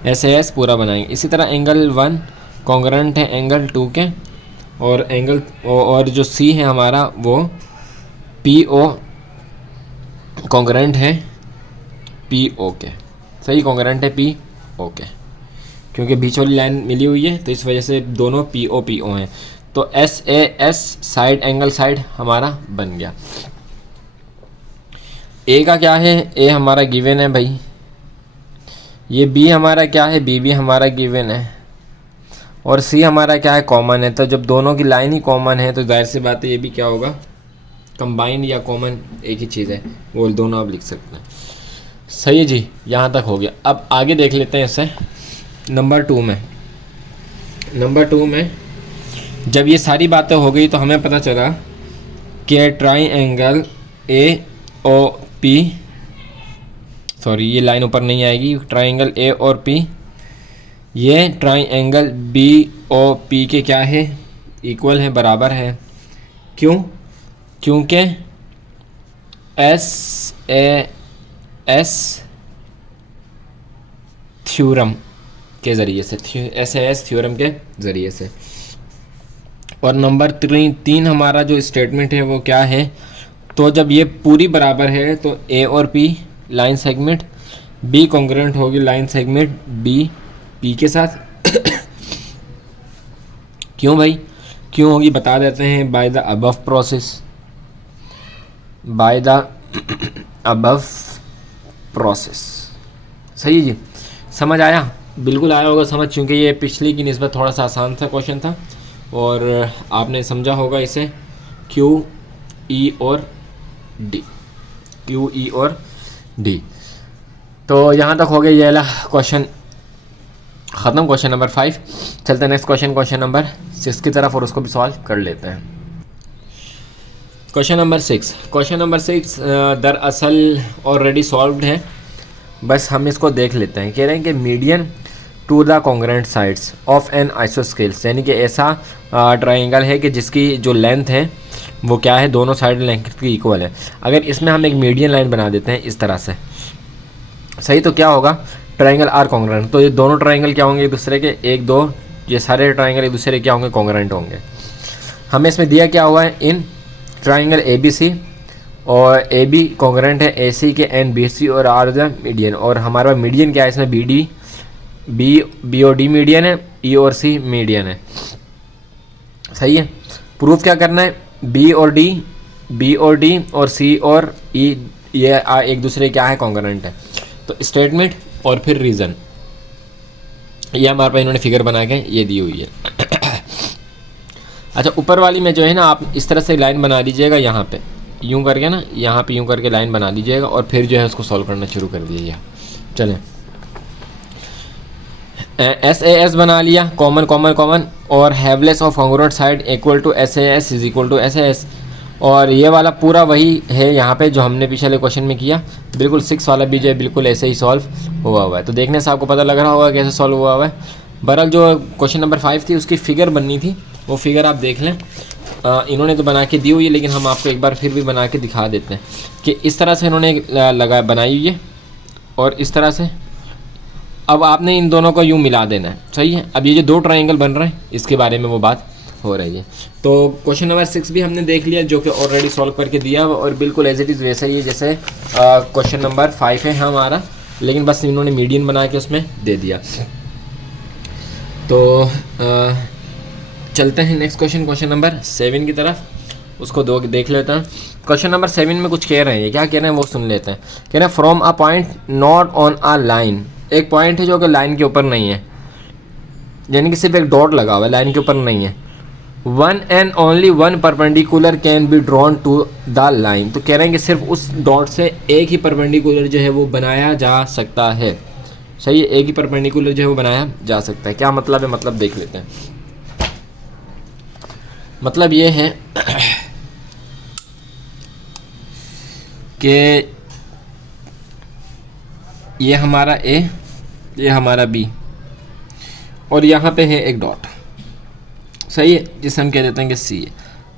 एस ए एस पूरा बनाएंगे। इसी तरह एंगल 1 कॉन्ग्रेंट है एंगल 2 के, और एंगल और जो सी है हमारा वो पी ओ कॉन्ग्रेंट है पी ओ के, सही, कॉन्ग्रेंट है पी ओ के, क्योंकि बीच वाली लाइन मिली हुई है तो इस वजह से दोनों पी ओ हैं। तो S A S side angle side हमारा बन गया। ए का क्या है, ए हमारा गिवन है भाई, ये बी हमारा क्या है, बी भी हमारा गिवन है, और सी हमारा क्या है, कॉमन है। तो जब दोनों की लाइन ही कॉमन है तो जाहिर सी बात है ये भी क्या होगा, कंबाइंड या कॉमन एक ही चीज़ है, वो दोनों आप लिख सकते हैं। सही है जी, यहाँ तक हो गया। अब आगे देख लेते हैं इसे नंबर 2 में। नंबर 2 में जब ये सारी बातें हो गई तो हमें पता चला कि triangle A O P, sorry ये लाइन ऊपर नहीं आएगी, ट्राइंगल ए और पी, ये ट्राइंगल बी ओ पी के क्या है, इक्वल है, बराबर है। क्यों, क्योंकि एस ए एस थ्योरम के ज़रिए से, एस ए एस थ्योरम के ज़रिए से। और नंबर 3 हमारा जो स्टेटमेंट है वो क्या है, तो जब ये पूरी बराबर है तो ए और P line segment B congruent होगी लाइन सेगमेंट बी पी के साथ। क्यों भाई, क्यों होगी बता देते हैं, by the above process, by the above process. सही जी, समझ आया, बिल्कुल आया होगा समझ, क्योंकि ये पिछली की निस्बत थोड़ा सा आसान सा क्वेश्चन था और आपने समझा होगा इसे क्यू ई और डी, क्यू ई और डी। तो यहाँ तक हो गया ये वाला क्वेश्चन ख़त्म, क्वेश्चन नंबर 5। चलते हैं नेक्स्ट क्वेश्चन, क्वेश्चन नंबर 6 की तरफ, और उसको भी सॉल्व कर लेते हैं। क्वेश्चन नंबर 6, क्वेश्चन नंबर 6 दरअसल ऑलरेडी सॉल्व्ड है, बस हम इसको देख लेते हैं। कह रहे हैं कि median to the congruent sides of an isosceles, यानी कि ऐसा ट्राइंगल है कि जिसकी जो लेंथ है वो क्या है, दोनों साइड लेंथ की इक्वल है। अगर इसमें हम एक मीडियन लाइन बना देते हैं इस तरह से, सही, तो क्या होगा, ट्राइंगल आर कॉन्ग्रेंट। तो ये दोनों ट्राइंगल क्या होंगे एक दूसरे के, 1 2, ये सारे ट्राइंगल एक दूसरे के क्या होंगे, कॉन्ग्रेंट होंगे। हमें इसमें दिया क्या हुआ है, इन ट्राइंगल ए बी सी, और ए बी कॉन्ग्रेंट है ए सी के एंड बी सी और आर द मीडियन, और हमारा मीडियन क्या है इसमें, बी डी बी और डी मीडियन है, ई और सी मीडियन है। सही है। प्रूफ क्या करना है, बी और डी और सी और ई ये एक दूसरे क्या है, कॉन्ग्रुएंट है। तो स्टेटमेंट और फिर रीज़न, ये हमारे पास इन्होंने फिगर बना के ये दी हुई है। अच्छा, ऊपर वाली में जो है ना, आप इस तरह से लाइन बना लीजिएगा, यहाँ पे यूँ करके ना, यहाँ पे यूँ करके लाइन बना लीजिएगा और फिर जो है उसको सॉल्व करना शुरू कर दीजिएगा। चलें, SAS बना लिया, कॉमन कॉमन कॉमन, और halves of congruent side equal to SAS is equal to SAS। और ये वाला पूरा वही है यहाँ पे जो हमने पिछले क्वेश्चन में किया, बिल्कुल 6 वाला भी जो है बिल्कुल ऐसे ही सॉल्व हुआ है। तो देखने से आपको पता लग रहा होगा कैसे सॉल्व हुआ है। बहरहाल जो क्वेश्चन नंबर 5 थी उसकी फ़िगर बननी थी, वो फिगर आप देख लें। इन्होंने तो बना के दी हुई है, लेकिन हम आपको एक बार फिर भी बना के दिखा देते हैं कि इस तरह से इन्होंने बनाई हुई है और इस तरह से। अब आपने इन दोनों को यूँ मिला देना है। सही है। अब ये जो 2 ट्रायंगल बन रहे हैं इसके बारे में वो बात हो रही है। तो क्वेश्चन नंबर 6 भी हमने देख लिया, जो कि ऑलरेडी सॉल्व करके दिया और बिल्कुल एज इट इज़ वैसा ही है जैसे क्वेश्चन नंबर 5 है हमारा, लेकिन बस इन्होंने मीडियन बना के उसमें दे दिया। तो चलते हैं नेक्स्ट क्वेश्चन नंबर 7 की तरफ, उसको देख लेते हैं। क्वेश्चन नंबर 7 में कुछ कह रहे हैं, क्या कह रहे हैं वो सुन लेते हैं। कह रहे हैं from a point not on a line, एक पॉइंट है जो कि लाइन के ऊपर नहीं है, यानी कि सिर्फ एक डॉट लगा हुआ है, लाइन के ऊपर नहीं है। One and only one perpendicular can be drawn to the line, तो कह रहे हैं कि सिर्फ उस डॉट से एक ही परपेंडिकुलर जो है वो बनाया जा सकता है। सही है, एक ही परपेंडिकुलर जो है वो बनाया जा सकता है। क्या मतलब है, मतलब देख लेते हैं। मतलब ये है कि ये हमारा ए, ये हमारा बी, और यहाँ पे है एक डॉट। सही है, जिसे हम कह देते हैं कि सी है।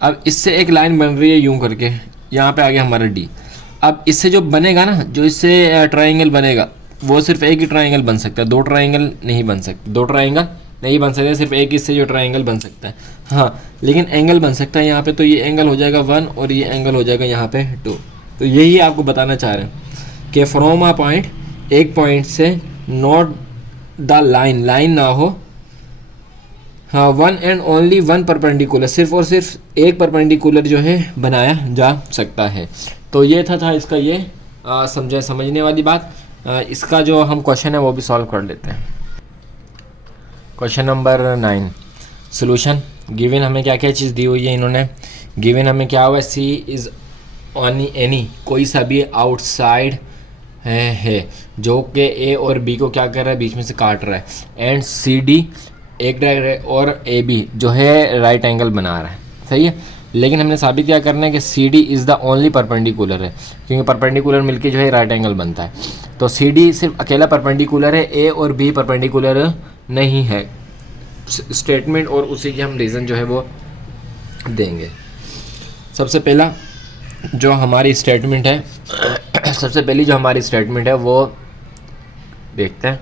अब इससे एक लाइन बन रही है यूं करके, यहाँ पे आ गया हमारा डी। अब इससे जो बनेगा ना, जो इससे ट्रायंगल बनेगा, वो सिर्फ एक ही ट्रायंगल बन सकता है, 2 ट्रायंगल नहीं बन सकते, 2 ट्रायंगल नहीं बन सकते, सिर्फ एक इससे जो ट्रायंगल बन सकता है। हाँ, लेकिन एंगल बन सकता है यहाँ पे, तो ये एंगल हो जाएगा 1 और ये एंगल हो जाएगा यहाँ पे 2। तो यही आपको बताना चाह रहे हैं कि फ्रॉम अ पॉइंट, एक पॉइंट से, नॉट द लाइन, लाइन ना हो, हाँ, one and only one perpendicular, सिर्फ और सिर्फ एक परपेंडिकुलर जो है बनाया जा सकता है। तो ये था इसका ये समझने वाली बात। इसका जो हम क्वेश्चन है वो भी सॉल्व कर लेते हैं। Question number 9, solution. गिवन हमें क्या क्या चीज़ दी हुई है इन्होंने। गिवन हमें क्या हुआ, सी इज़ ऑन एनी, कोई सा भी आउटसाइड है जो कि ए और बी को क्या कर रहा है, बीच में से काट रहा है। एंड सी डी एक डायरेक्ट और ए बी जो है राइट एंगल बना रहा है। सही है, लेकिन हमने साबित क्या करना है कि C D is the only perpendicular है, क्योंकि परपेंडिकुलर मिलके जो है राइट एंगल बनता है। तो सी डी सिर्फ अकेला परपेंडिकुलर है, ए और बी परपेंडिकुलर नहीं है। स्टेटमेंट और उसी के हम रीज़न जो है वो देंगे। सबसे पहला जो हमारी स्टेटमेंट है सबसे पहली जो हमारी स्टेटमेंट है वो देखते हैं।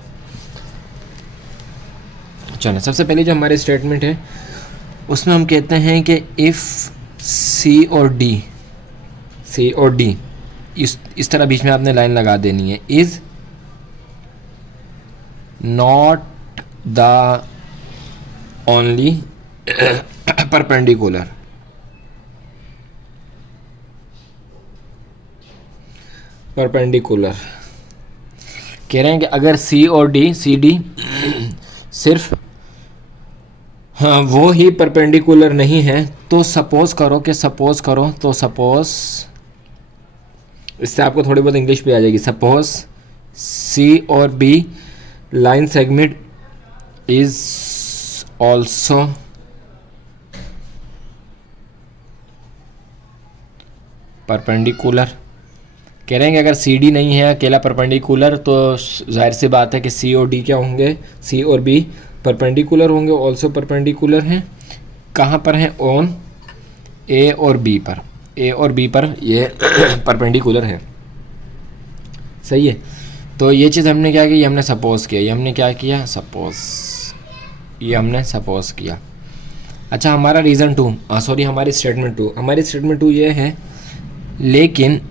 चलो, सबसे पहले जो हमारी स्टेटमेंट है उसमें हम कहते हैं कि इफ़ सी और डी इस तरह बीच में आपने लाइन लगा देनी है, is not the only perpendicular, कह रहे हैं कि अगर सी डी सिर्फ हाँ वो ही परपेंडिकुलर नहीं है, तो सपोज करो इससे आपको थोड़ी बहुत इंग्लिश भी आ जाएगी। सपोज सी और B line segment is also perpendicular. कह रहे हैं कि अगर सी डी नहीं है अकेला परपेंडिकुलर, तो जाहिर सी बात है कि सी और डी क्या होंगे, सी और बी परपेंडिकुलर होंगे, ऑल्सो परपेंडिकुलर हैं। कहाँ पर हैं, ऑन ए और बी पर, ए और बी पर ये परपेंडिकुलर है। सही है, तो ये चीज़ हमने क्या की, हमने सपोज किया, ये हमने क्या किया, सपोज किया। अच्छा, हमारा रीज़न 2, सॉरी हमारी स्टेटमेंट 2 ये है, लेकिन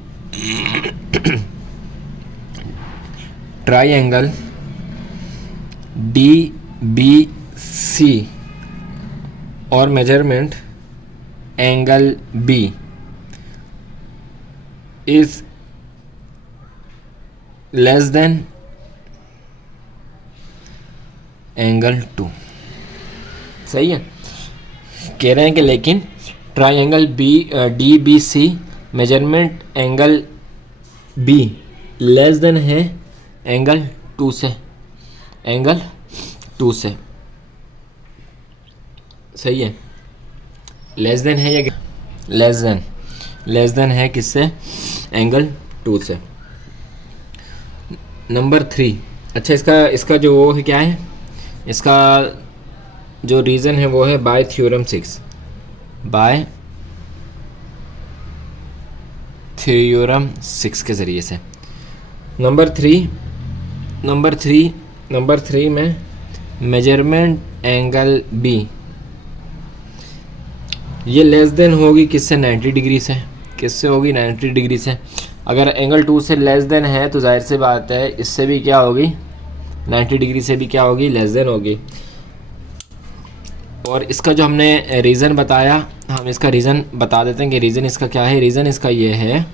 ट्रायंगल डी बी सी और measurement angle B is less than angle 2। सही है। कह रहे हैं कि लेकिन triangle D B C measurement angle B less than है एंगल 2 से, एंगल 2 से। सही है। लेस देन है या लेस देन है किससे? एंगल 2 से। नंबर 3। अच्छा, इसका जो वो है क्या है, इसका जो रीज़न है वो है बाय थ्योरम 6, बाय थ्योरम 6 के ज़रिए से। नंबर थ्री में मेजरमेंट एंगल बी ये लेस देन होगी किससे? 90 डिग्री से। किससे होगी? 90 डिग्री से। अगर एंगल 2 से लेस देन है तो जाहिर सी बात है इससे भी क्या होगी? 90 डिग्री से भी क्या होगी? लेस देन होगी। और इसका जो हमने रीज़न बताया, हम इसका रीज़न बता देते हैं कि रीज़न इसका क्या है। रीज़न इसका ये है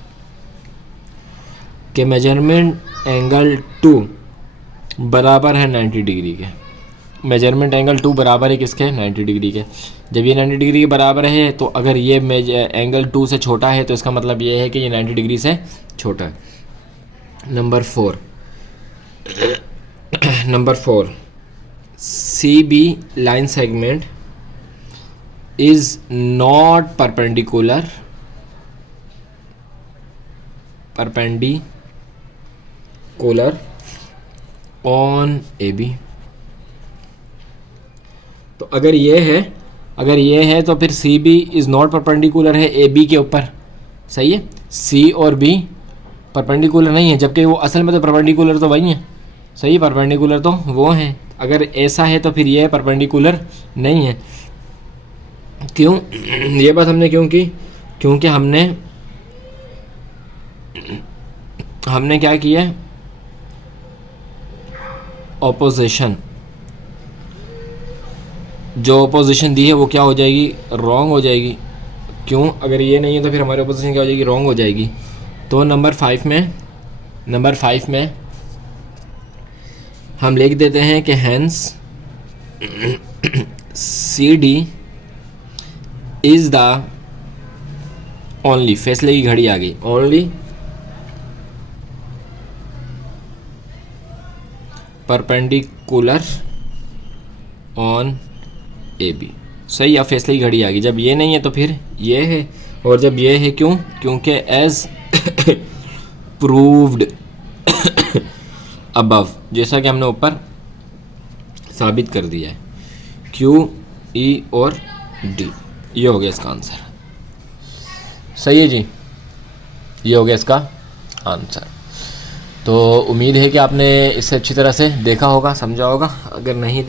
कि मेजरमेंट एंगल 2 बराबर है 90 डिग्री के। मेजरमेंट एंगल 2 बराबर है किसके? 90 डिग्री के। जब ये 90 डिग्री के बराबर है तो अगर ये एंगल 2 से छोटा है तो इसका मतलब ये है कि ये 90 डिग्री से छोटा है। Number 4 C B line segment is not perpendicular on A B. तो अगर ये है तो फिर C B is not perpendicular है ए बी के ऊपर। सही है। सी और बी परपेंडिकुलर नहीं है, जबकि वो असल में तो परपेंडिकुलर तो वही है। सही, परपेंडिकुलर तो वो हैं। अगर ऐसा है तो फिर ये परपेंडिकुलर नहीं है। क्यों? ये बात हमने क्यों की? क्योंकि हमने क्या किया? ऑपोजिशन, जो ऑपोजिशन दी है वो क्या हो जाएगी? रॉन्ग हो जाएगी। क्यों? अगर ये नहीं है तो फिर हमारी ऑपोजिशन क्या हो जाएगी? रॉन्ग हो जाएगी। तो नंबर 5 में हम लिख देते हैं कि hence C D is the only, फैसले की घड़ी आ गई, only perpendicular on A B. सही, अब फैसले की घड़ी आ गई। जब ये नहीं है तो फिर ये है, और जब ये है क्यों? क्योंकि एज प्रूव्ड अबव, जैसा कि हमने ऊपर साबित कर दिया है। क्यू, ई और डी, ये हो गया इसका आंसर। सही है जी, ये हो गया इसका आंसर। तो उम्मीद है कि आपने इसे अच्छी तरह से देखा होगा, समझा होगा। अगर नहीं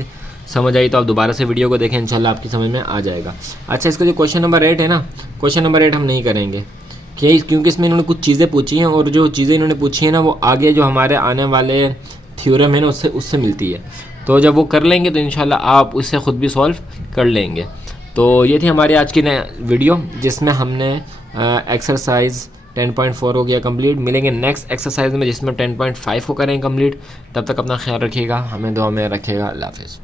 समझ आई तो आप दोबारा से वीडियो को देखें, इंशाल्लाह आपकी समझ में आ जाएगा। अच्छा, इसका जो क्वेश्चन नंबर 8 है ना, क्वेश्चन नंबर 8 हम नहीं करेंगे क्योंकि इसमें इन्होंने कुछ चीज़ें पूछी हैं, और जो चीज़ें इन्होंने पूछी हैं ना वो आगे जो हमारे आने वाले थ्योरम है ना उससे मिलती है। तो जब वो कर लेंगे तो इंशाल्लाह आप उससे ख़ुद भी सॉल्व कर लेंगे। तो ये थी हमारी आज की वीडियो, जिसमें हमने एक्सरसाइज 10.4 हो गया कंप्लीट। मिलेंगे नेक्स्ट एक्सरसाइज में जिसमें 10.5 को करेंगे कंप्लीट। तब तक अपना ख्याल रखिएगा, हमें दुआ में रखिएगा। अल्लाह हाफ़िज़।